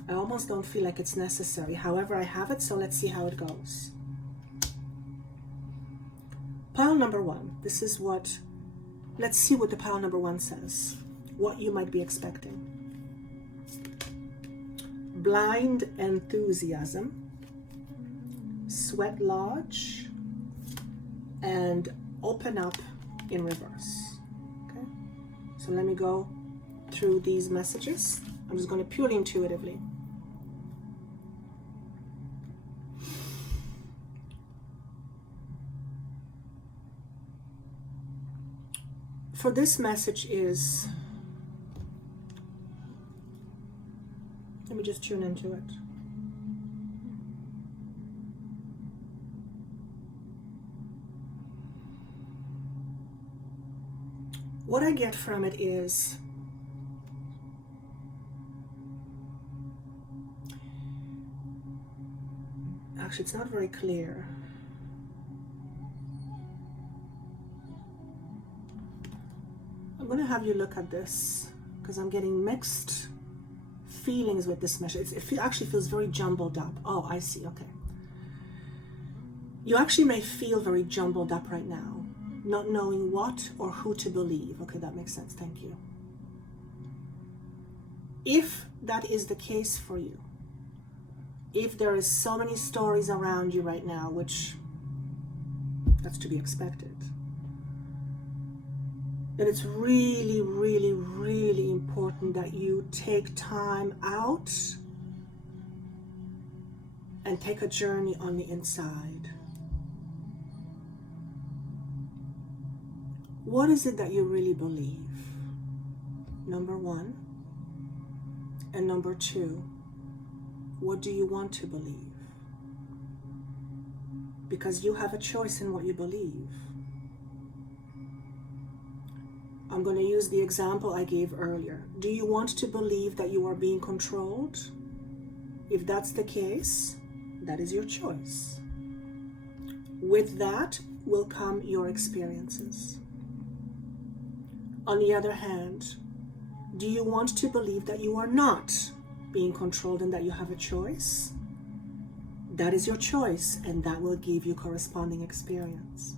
I almost don't feel like it's necessary. However, I have it, so let's see how it goes. Pile number 1. This is what, let's see what the pile number 1 says. What you might be expecting. Blind enthusiasm, sweat lodge, and open up in reverse. Okay, so let me go through these messages. I'm just going to purely intuitively. For this message is, let me just tune into it. What I get from it is, actually it's not very clear. I'm going to have you look at this because I'm getting mixed feelings with this message. It actually feels very jumbled up. Oh, I see. Okay. You actually may feel very jumbled up right now, not knowing what or who to believe. Okay, that makes sense. Thank you. If that is the case for you, if there is so many stories around you right now, which that's to be expected, then it's really, really, really important that you take time out and take a journey on the inside. What is it that you really believe? Number 1. And number 2, what do you want to believe? Because you have a choice in what you believe. I'm going to use the example I gave earlier. Do you want to believe that you are being controlled? If that's the case, that is your choice. With that will come your experiences. On the other hand, do you want to believe that you are not being controlled and that you have a choice? That is your choice, and that will give you corresponding experience.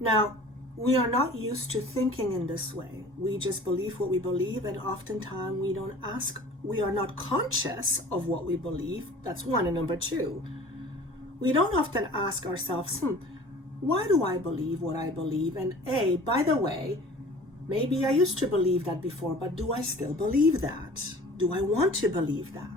Now, we are not used to thinking in this way. We just believe what we believe, and oftentimes we don't ask, we are not conscious of what we believe. That's 1. And number 2, we don't often ask ourselves, why do I believe what I believe? And by the way, maybe I used to believe that before, but do I still believe that? Do I want to believe that?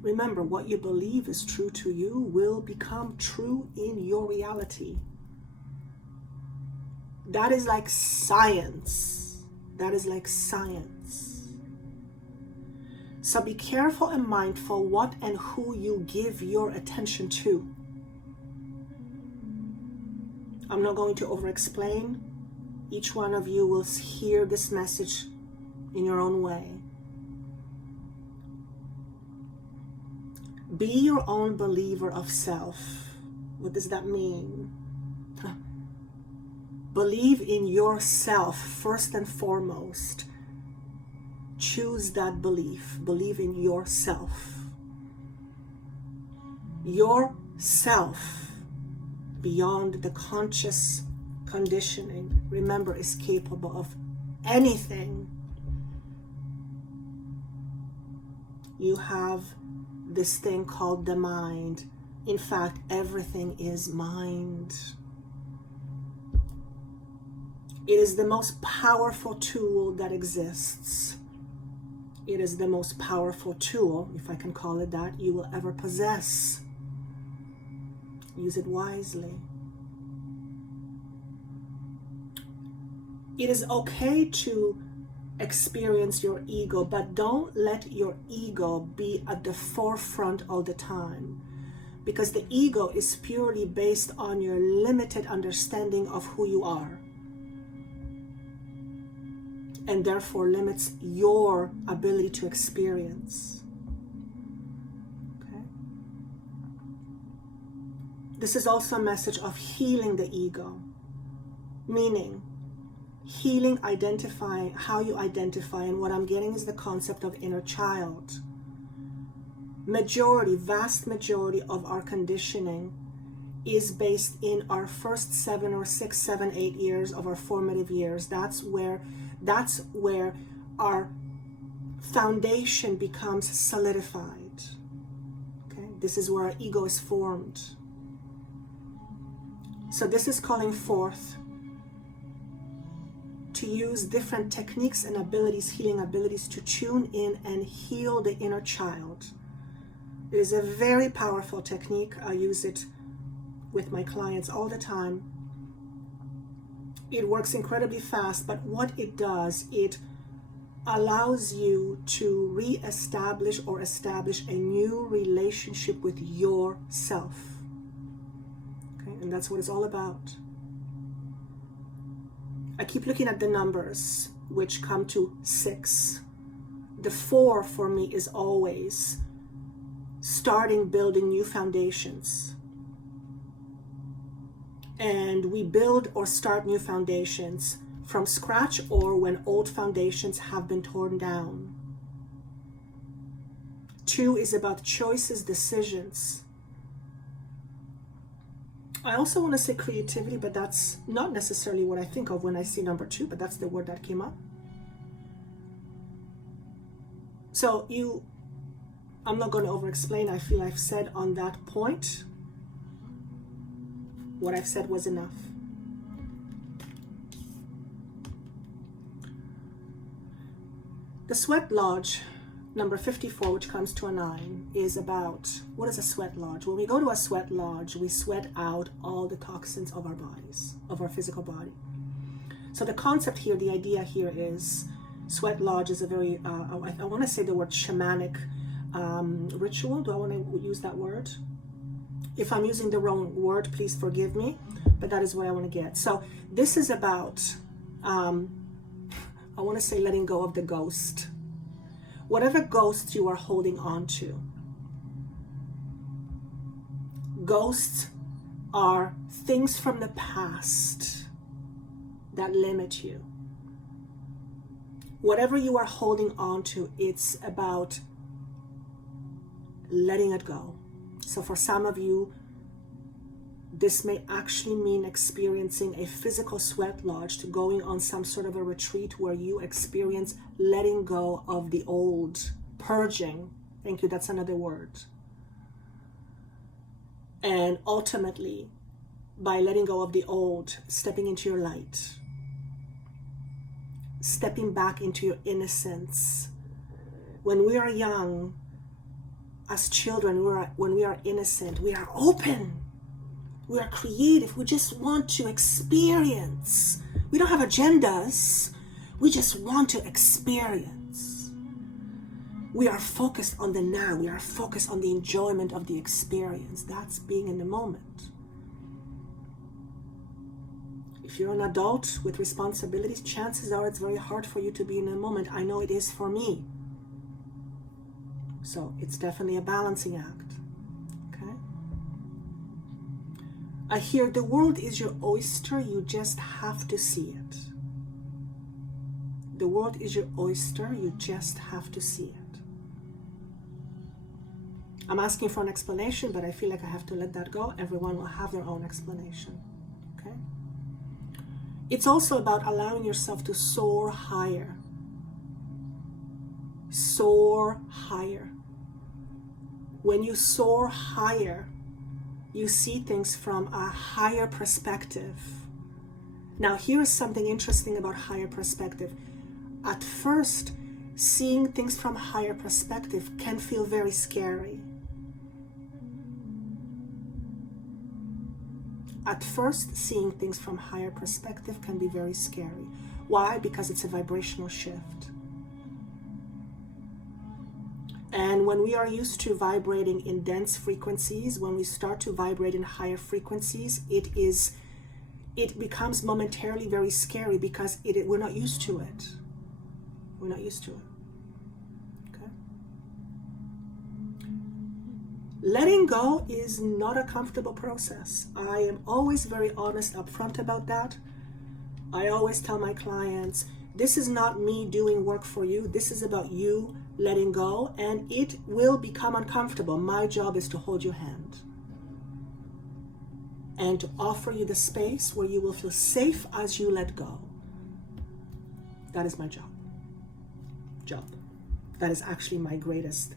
Remember, what you believe is true to you will become true in your reality. That is like science. That is like science. So be careful and mindful what and who you give your attention to. I'm not going to over-explain. Each one of you will hear this message in your own way. Be your own believer of self. What does that mean? Believe in yourself first and foremost. Choose that belief. Believe in yourself. Yourself, beyond the conscious conditioning, remember, is capable of anything. You have this thing called the mind In fact, everything is mind. It is the most powerful tool that exists. It is the most powerful tool, if I can call it that, you will ever possess. Use it wisely. It is okay to experience your ego, but don't let your ego be at the forefront all the time, because the ego is purely based on your limited understanding of who you are, and therefore limits your ability to experience. Okay? This is also a message of healing the ego, meaning healing, identifying how you identify, and what I'm getting is the concept of inner child. Vast majority of our conditioning is based in our first 7 or 6, 7, 8 years of our formative years. That's where our foundation becomes solidified. Okay? This is where our ego is formed. So this is calling forth to use different techniques and abilities, healing abilities, to tune in and heal the inner child. It is a very powerful technique. I use it with my clients all the time. It works incredibly fast, but what it does, it allows you to re-establish or establish a new relationship with yourself. Okay? And that's what it's all about. I keep looking at the numbers, which come to 6. The 4 for me is always starting building new foundations. And we build or start new foundations from scratch, or when old foundations have been torn down. 2 is about choices, decisions. I also want to say creativity, but that's not necessarily what I think of when I see number 2, but that's the word that came up. So I'm not going to over-explain. I feel I've said on that point what I've said was enough. The sweat lodge, number 54, which comes to a 9, is about, what is a sweat lodge? When we go to a sweat lodge, we sweat out all the toxins of our bodies, of our physical body. So the concept here, the idea here is, sweat lodge is a very, I want to say the word shamanic ritual. Do I want to use that word? If I'm using the wrong word, please forgive me, but that is what I want to get. So this is about, I want to say, letting go of the ghost. Whatever ghosts you are holding on to. Ghosts are things from the past that limit you. Whatever you are holding on to, it's about letting it go. So for some of you, this may actually mean experiencing a physical sweat lodge, to going on some sort of a retreat where you experience letting go of the old, purging. Thank you, that's another word. And ultimately, by letting go of the old, stepping into your light, stepping back into your innocence. When we are young, as children, when we are innocent, we are open. We are creative. We just want to experience. We don't have agendas. We just want to experience. We are focused on the now. We are focused on the enjoyment of the experience. That's being in the moment. If you're an adult with responsibilities, chances are it's very hard for you to be in the moment. I know it is for me. So it's definitely a balancing act. Okay? I hear the world is your oyster, you just have to see it. The world is your oyster, you just have to see it. I'm asking for an explanation, but I feel like I have to let that go. Everyone will have their own explanation. Okay? It's also about allowing yourself to soar higher. Soar higher. When you soar higher, you see things from a higher perspective. Now, here is something interesting about higher perspective. At first, seeing things from a higher perspective can feel very scary. At first, seeing things from a higher perspective can be very scary. Why? Because it's a vibrational shift. And when we are used to vibrating in dense frequencies, when we start to vibrate in higher frequencies, it becomes momentarily very scary because we're not used to it. We're not used to it. Okay? Letting go is not a comfortable process. I am always very honest upfront about that. I always tell my clients, this is not me doing work for you. This is about you letting go, and it will become uncomfortable. My job is to hold your hand and to offer you the space where you will feel safe as you let go. That is my job. That is actually my greatest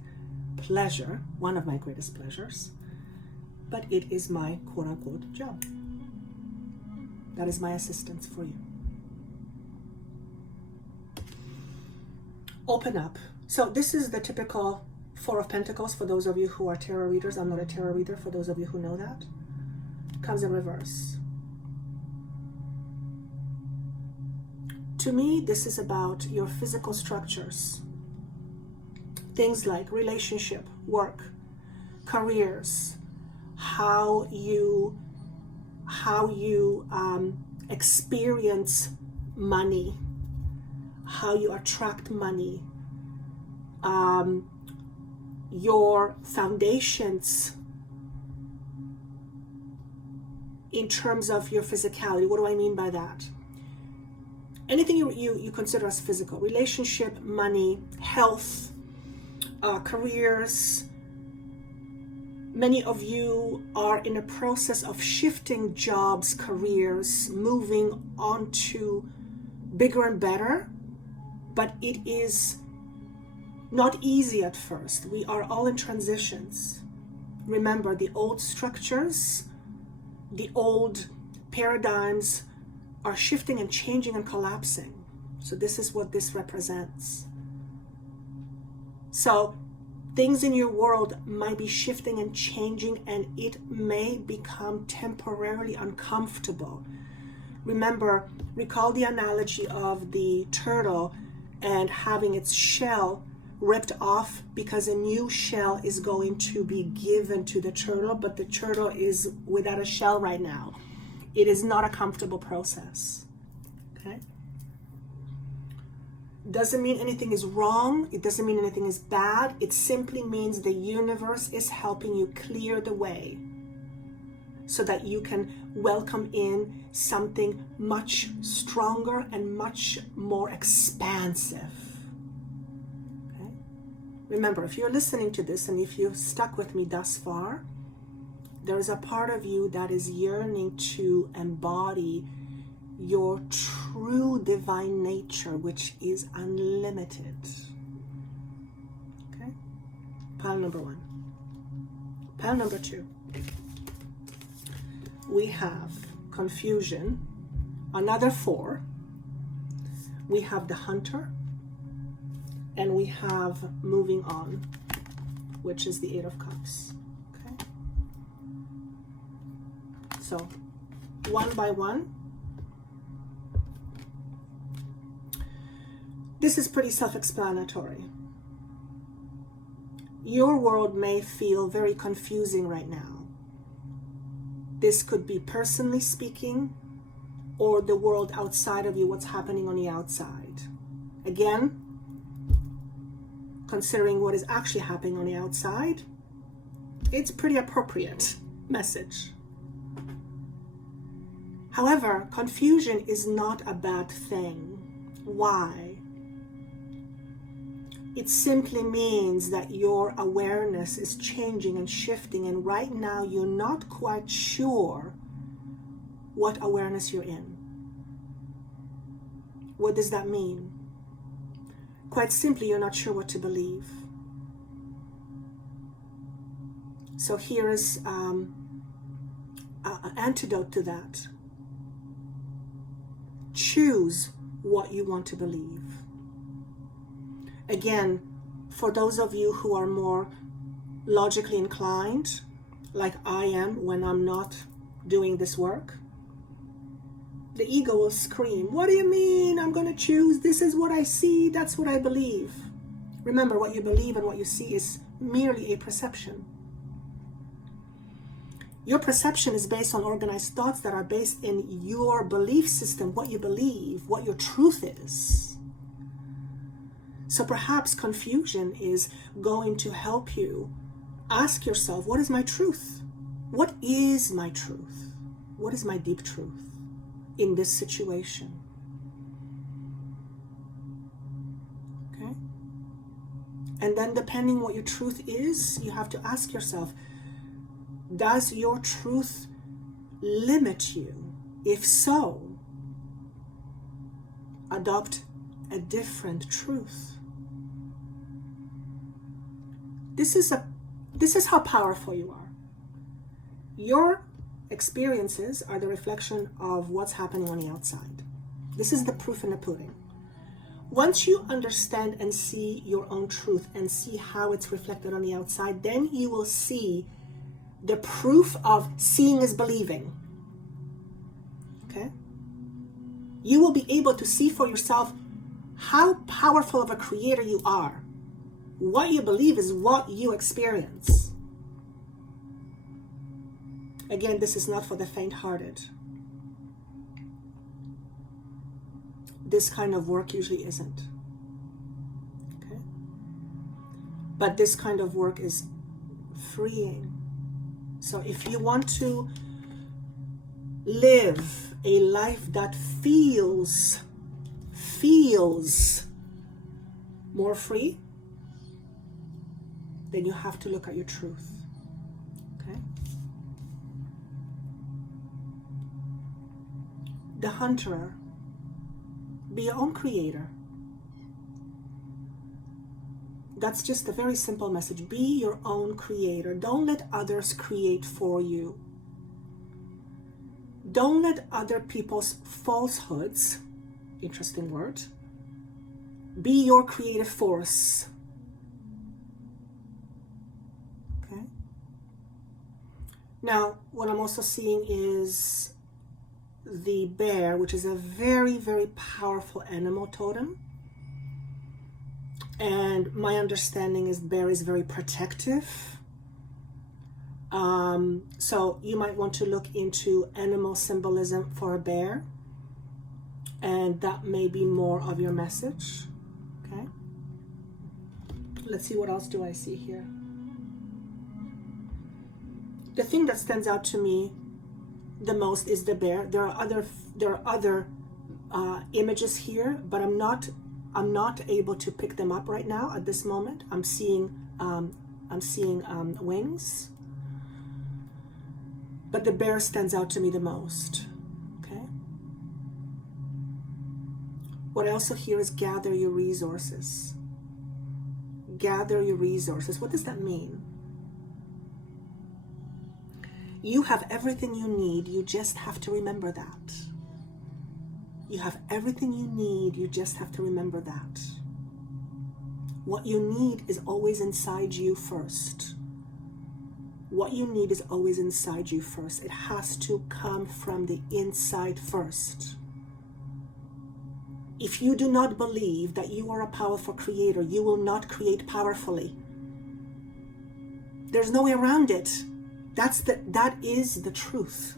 pleasure, one of my greatest pleasures, but it is my quote-unquote job. That is my assistance for you. Open up. So this is the typical Four of Pentacles for those of you who are tarot readers. I'm not a tarot reader, for those of you who know that. Comes in reverse. To me, this is about your physical structures. Things like relationship, work, careers, how you experience money, how you attract money, your foundations in terms of your physicality. What do I mean by that? Anything you consider as physical: relationship, money, health, careers. Many of you are in a process of shifting jobs, careers, moving on to bigger and better, but it is not easy at first. We are all in transitions. Remember, the old structures, the old paradigms are shifting and changing and collapsing. So this is what this represents. So things in your world might be shifting and changing, and it may become temporarily uncomfortable. Remember, recall the analogy of the turtle and having its shell ripped off because a new shell is going to be given to the turtle, but the turtle is without a shell right now. It is not a comfortable process. Okay? Doesn't mean anything is wrong. It doesn't mean anything is bad. It simply means the universe is helping you clear the way so that you can welcome in something much stronger and much more expansive. Okay? Remember, if you're listening to this and if you've stuck with me thus far, there is a part of you that is yearning to embody your true divine nature, which is unlimited. Okay? Pile number one. Pile number two. We have confusion, another four. We have the hunter, and we have moving on, which is the Eight of Cups. Okay? So, one by one. This is pretty self-explanatory. Your world may feel very confusing right now. This could be personally speaking, or the world outside of you, what's happening on the outside. Again, considering what is actually happening on the outside, it's a pretty appropriate message. However, confusion is not a bad thing. Why? It simply means that your awareness is changing and shifting, and right now you're not quite sure what awareness you're in. What does that mean? Quite simply, you're not sure what to believe. So here is antidote to that. Choose what you want to believe. Again, for those of you who are more logically inclined, like I am when I'm not doing this work, the ego will scream, what do you mean I'm going to choose? This is what I see. That's what I believe. Remember, what you believe and what you see is merely a perception. Your perception is based on organized thoughts that are based in your belief system, what you believe, what your truth is. So perhaps confusion is going to help you ask yourself, what is my truth? What is my truth? What is my deep truth in this situation? Okay? And then depending what your truth is, you have to ask yourself, does your truth limit you? If so, adopt a different truth. This is how powerful you are. Your experiences are the reflection of what's happening on the outside. This is the proof in the pudding. Once you understand and see your own truth and see how it's reflected on the outside, then you will see the proof of seeing is believing. Okay? You will be able to see for yourself how powerful of a creator you are. What you believe is what you experience. Again, this is not for the faint-hearted. This kind of work usually isn't. Okay? But this kind of work is freeing. So if you want to live a life that feels more free, then you have to look at your truth. Okay? The hunter, be your own creator. That's just a very simple message. Be your own creator. Don't let others create for you. Don't let other people's falsehoods, interesting word, be your creative force. Okay? Now, what I'm also seeing is the bear, which is a very, very powerful animal totem. And my understanding is bear is very protective. So you might want to look into animal symbolism for a bear. And that may be more of your message. Okay. Let's see, what else do I see here? The thing that stands out to me the most is the bear. There are other images here, but I'm not able to pick them up right now at this moment. I'm seeing wings, but the bear stands out to me the most. Okay. What I also hear is gather your resources. Gather your resources. What does that mean? You have everything you need. You just have to remember that. You have everything you need. You just have to remember that. What you need is always inside you first. What you need is always inside you first. It has to come from the inside first. If you do not believe that you are a powerful creator, you will not create powerfully. There's no way around it. That is the truth.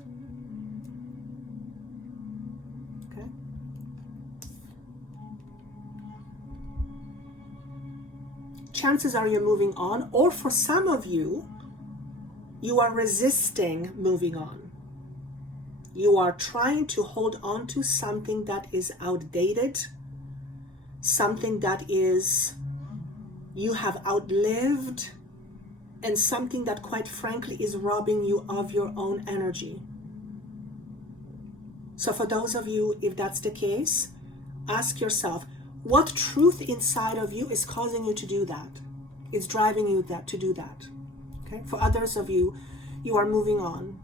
Okay? Chances are you're moving on, or for some of you, you are resisting moving on. You are trying to hold on to something that is outdated, something that is you have outlived, and something that, quite frankly, is robbing you of your own energy. So for those of you, if that's the case, ask yourself, what truth inside of you is causing you to do that? It's driving you to do that. Okay? For others of you, you are moving on.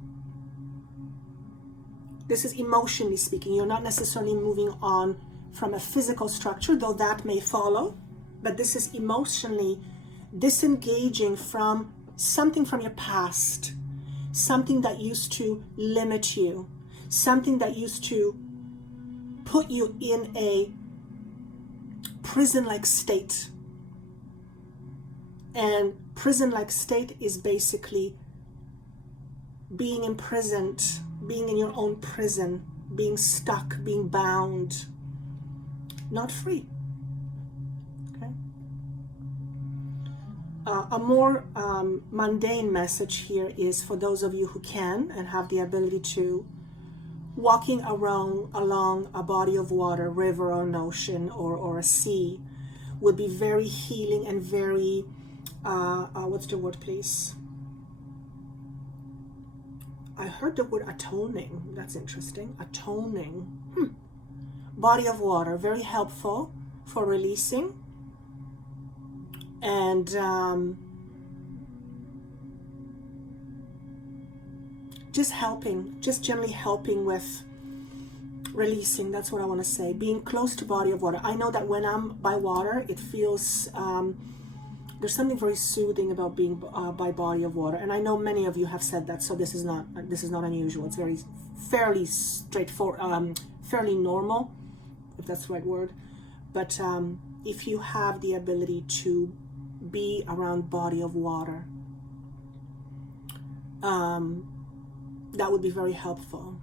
This is emotionally speaking. You're not necessarily moving on from a physical structure, though that may follow, but this is emotionally disengaging from something from your past, something that used to limit you, something that used to put you in a prison-like state. And prison-like state is basically being imprisoned, being in your own prison, being stuck, being bound, not free. Okay. A more mundane message here is for those of you who can and have the ability to, walking along a body of water, river or an ocean or a sea, would be very healing and very, what's the word, please? I heard the word atoning. That's interesting. Atoning. Body of water, very helpful for releasing and just helping, just generally helping with releasing. That's what I want to say. Being close to body of water. I know that when I'm by water, it feels there's something very soothing about being by body of water, and I know many of you have said that. So this is not unusual. It's fairly straightforward, fairly normal, if that's the right word. But if you have the ability to be around body of water, that would be very helpful.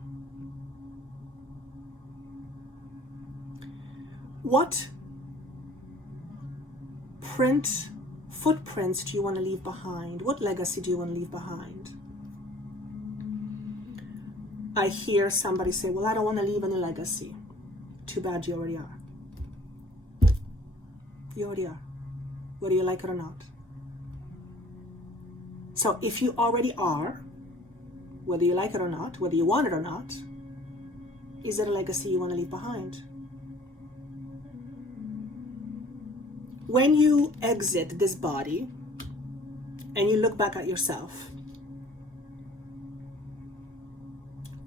What footprints do you want to leave behind? What legacy do you want to leave behind? I hear somebody say, well, I don't want to leave any legacy. Too bad, you already are. You already are, whether you like it or not. So if you already are, whether you like it or not, whether you want it or not, is it a legacy you want to leave behind? When you exit this body and you look back at yourself,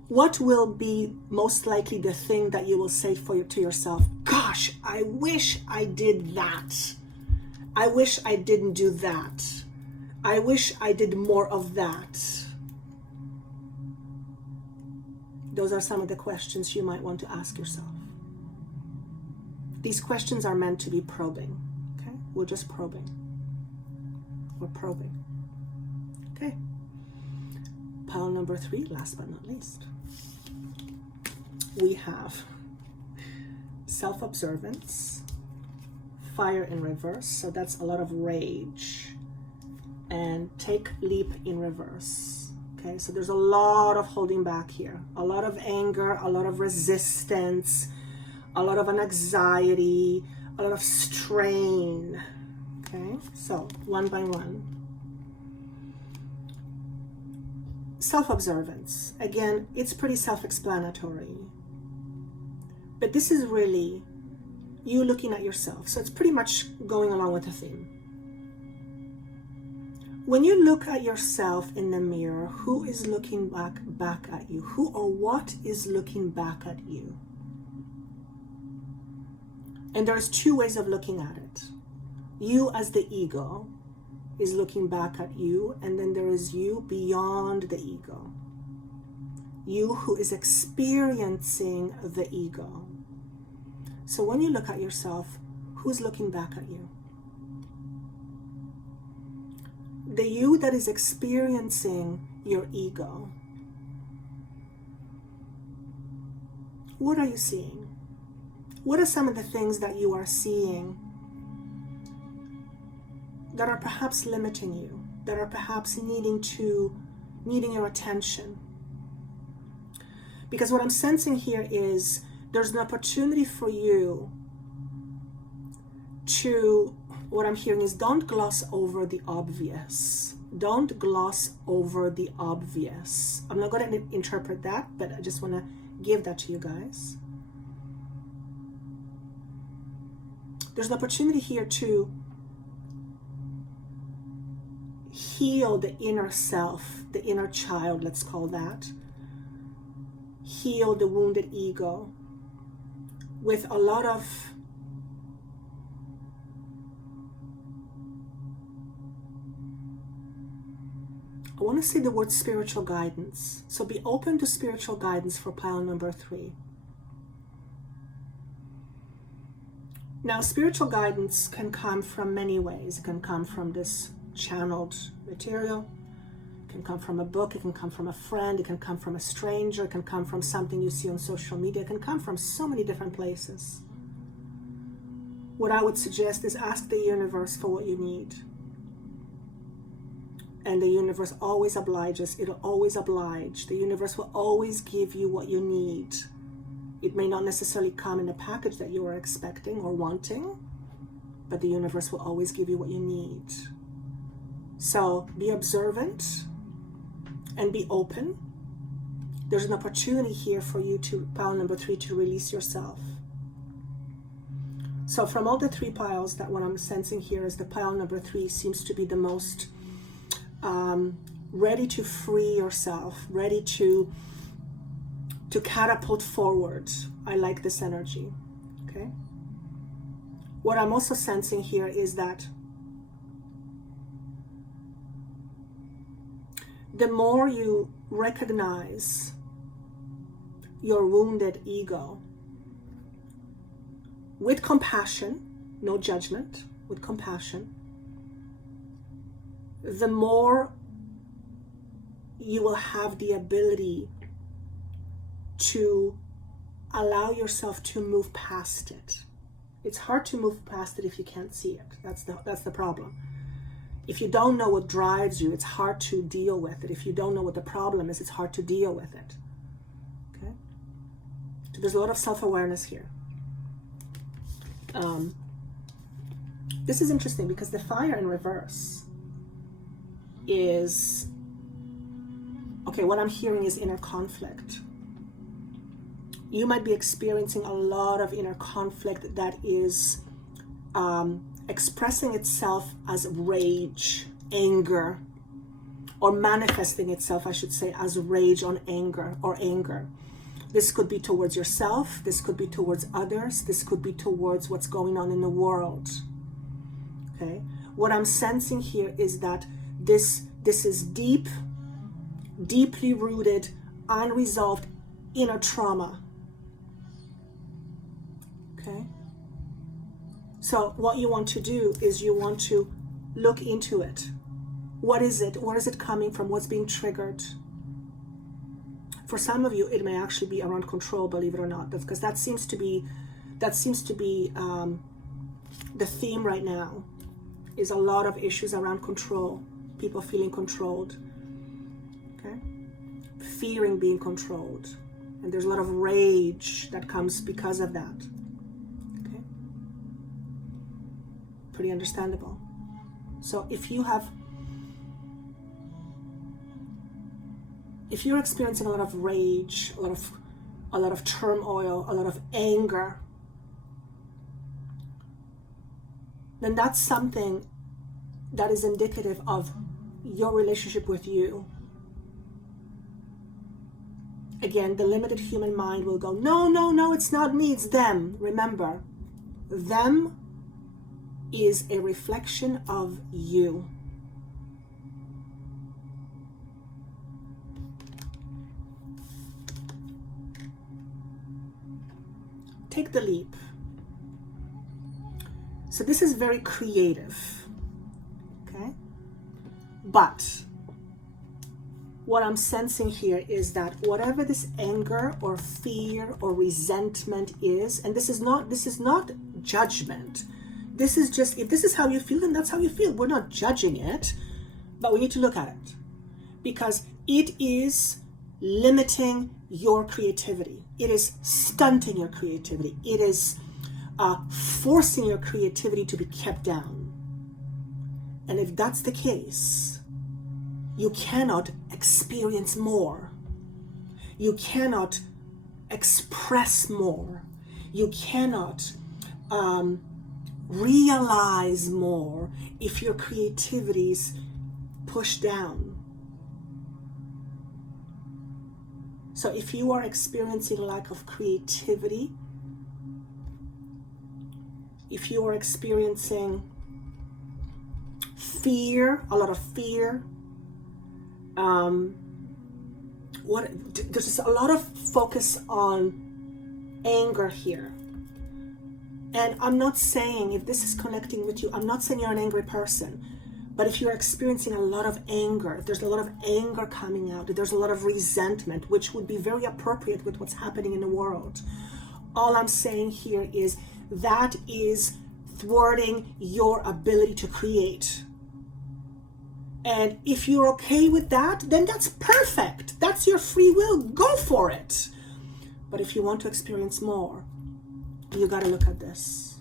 what will be most likely the thing that you will say to yourself? Gosh, I wish I did that. I wish I didn't do that. I wish I did more of that. Those are some of the questions you might want to ask yourself. These questions are meant to be probing. Okay? We're just probing. We're probing. Okay. Pile number 3, last but not least. We have self-observance, fire in reverse, so that's a lot of rage, and take leap in reverse. Okay, so there's a lot of holding back here, a lot of anger, a lot of resistance, a lot of anxiety, a lot of strain. Okay, so one by one. Self-observance, again, it's pretty self-explanatory, but this is really you looking at yourself, so it's pretty much going along with the theme. When you look at yourself in the mirror, who is looking back at you? Who or what is looking back at you? And there's 2 ways of looking at it. You as the ego is looking back at you, and then there is you beyond the ego. You who is experiencing the ego. So when you look at yourself, who's looking back at you? The you that is experiencing your ego. What are you seeing? What are some of the things that you are seeing that are perhaps limiting you, that are perhaps needing your attention? Because what I'm sensing here is there's an opportunity for you to, what I'm hearing is, don't gloss over the obvious. Don't gloss over the obvious. I'm not going to interpret that, but I just want to give that to you guys. There's an opportunity here to heal the inner self, the inner child, let's call that, heal the wounded ego with a lot of I want to say the word spiritual guidance. So be open to spiritual guidance for pile number 3. Now, spiritual guidance can come from many ways. It can come from this channeled material. It can come from a book. It can come from a friend. It can come from a stranger. It can come from something you see on social media. It can come from so many different places. What I would suggest is ask the universe for what you need. And the universe always obliges. It'll always oblige. The universe will always give you what you need. It may not necessarily come in the package that you are expecting or wanting, but the universe will always give you what you need. So be observant and be open. There's an opportunity here for you to, pile number 3, to release yourself. So from all the 3 piles, that what I'm sensing here is the pile number 3 seems to be the most ready to free yourself, ready to catapult forward. I like this energy. Okay. What I'm also sensing here is that the more you recognize your wounded ego with compassion, no judgment, with compassion, the more you will have the ability to allow yourself to move past it. It's hard to move past it if you can't see it. That's the problem. If you don't know what drives you, it's hard to deal with it. If you don't know what the problem is, it's hard to deal with it. Okay? So there's a lot of self-awareness here. This is interesting because the fire in reverse is, okay, what I'm hearing is inner conflict. You might be experiencing a lot of inner conflict that is expressing itself as rage, anger, or manifesting itself, I should say, as rage on anger or anger. This could be towards yourself, this could be towards others, this could be towards what's going on in the world. Okay? What I'm sensing here is that this is deeply rooted, unresolved inner trauma. Okay? So what you want to do is you want to look into it. What is it? Where is it coming from? What's being triggered? For some of you, it may actually be around control, believe it or not, because that seems to be the theme right now, is a lot of issues around control, people feeling controlled, okay, fearing being controlled, and there's a lot of rage that comes because of that. Okay, pretty understandable. So if you're experiencing a lot of rage, a lot of turmoil, a lot of anger, then that's something that is indicative of your relationship with you. Again, the limited human mind will go, no, it's not me, it's them. Remember, them is a reflection of you. Take the leap. So this is very creative, okay? But what I'm sensing here is that whatever this anger or fear or resentment is, and this is not judgment. This is just, if this is how you feel, then that's how you feel. We're not judging it, but we need to look at it because it is limiting your creativity. It is stunting your creativity. It is forcing your creativity to be kept down. And if that's the case, you cannot experience more. You cannot express more. You cannot realize more if your creativity is pushed down. So if you are experiencing lack of creativity, if you are experiencing fear, a lot of fear, there's a lot of focus on anger here. And I'm not saying, if this is connecting with you, I'm not saying you're an angry person, but if you're experiencing a lot of anger, if there's a lot of anger coming out, if there's a lot of resentment, which would be very appropriate with what's happening in the world, all I'm saying here is that is thwarting your ability to create. And if you're okay with that, then that's perfect. That's your free will. Go for it. But if you want to experience more, you got to look at this.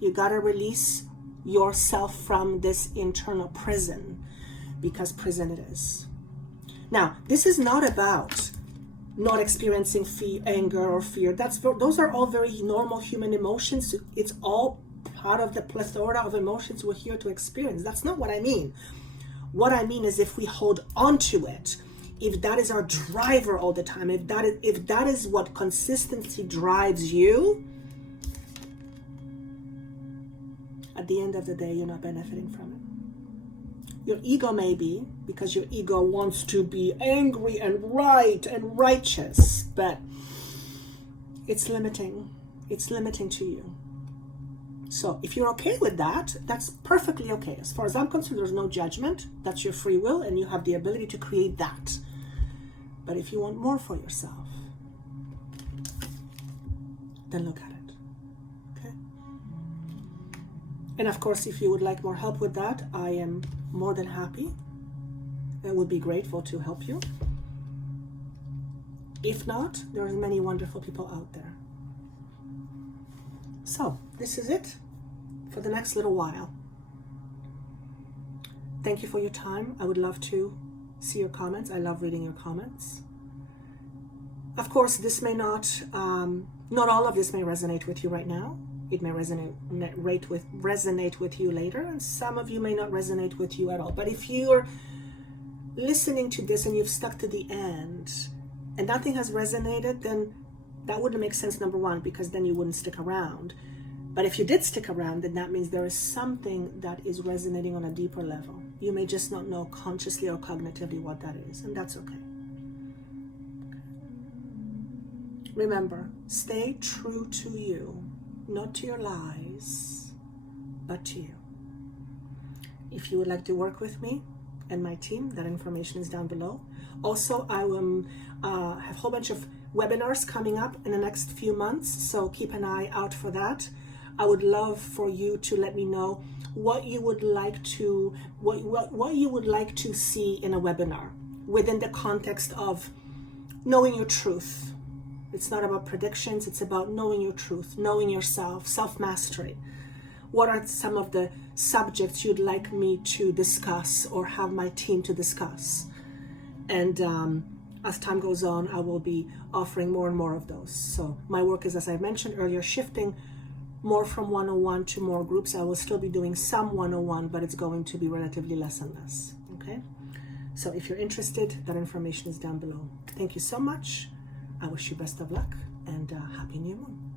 You got to release yourself from this internal prison, because prison it is. Now, this is not about not experiencing anger or fear. Those are all very normal human emotions. It's all part of the plethora of emotions we're here to experience. That's not what I mean. What I mean is, if we hold on to it, if that is our driver all the time, if that is what consistency drives you, at the end of the day, you're not benefiting from it. Your ego may be, because your ego wants to be angry and right and righteous, but it's limiting. It's limiting to you. So if you're okay with that, that's perfectly okay. As far as I'm concerned, there's no judgment. That's your free will, and you have the ability to create that. But if you want more for yourself, then look at it. Okay? And of course, if you would like more help with that, I am more than happy and would be grateful to help you. If not, there are many wonderful people out there. So, this is it for the next little while. Thank you for your time. I would love to see your comments. I love reading your comments. Of course, this may not all of this may resonate with you right now. It may resonate with you later, and some of you may not resonate with you at all. But if you're listening to this and you've stuck to the end and nothing has resonated, then that wouldn't make sense, number one, because then you wouldn't stick around. But if you did stick around, then that means there is something that is resonating on a deeper level. You may just not know consciously or cognitively what that is, and that's okay. Remember, stay true to you, not to your lies, but to you. If you would like to work with me and my team, that information is down below. Also, I will have a whole bunch of webinars coming up in the next few months, so keep an eye out for that. I would love for you to let me know what you would like to what you would like to see in a webinar within the context of knowing your truth. It's not about predictions, it's about knowing your truth, knowing yourself, self-mastery. What are some of the subjects you'd like me to discuss or have my team to discuss? And as time goes on, I will be offering more and more of those. So my work is, as I mentioned earlier, shifting more from 101 to more groups. I will still be doing some 101, but it's going to be relatively less and less. Okay? So if you're interested, that information is down below. Thank you so much. I wish you best of luck, and Happy New Moon.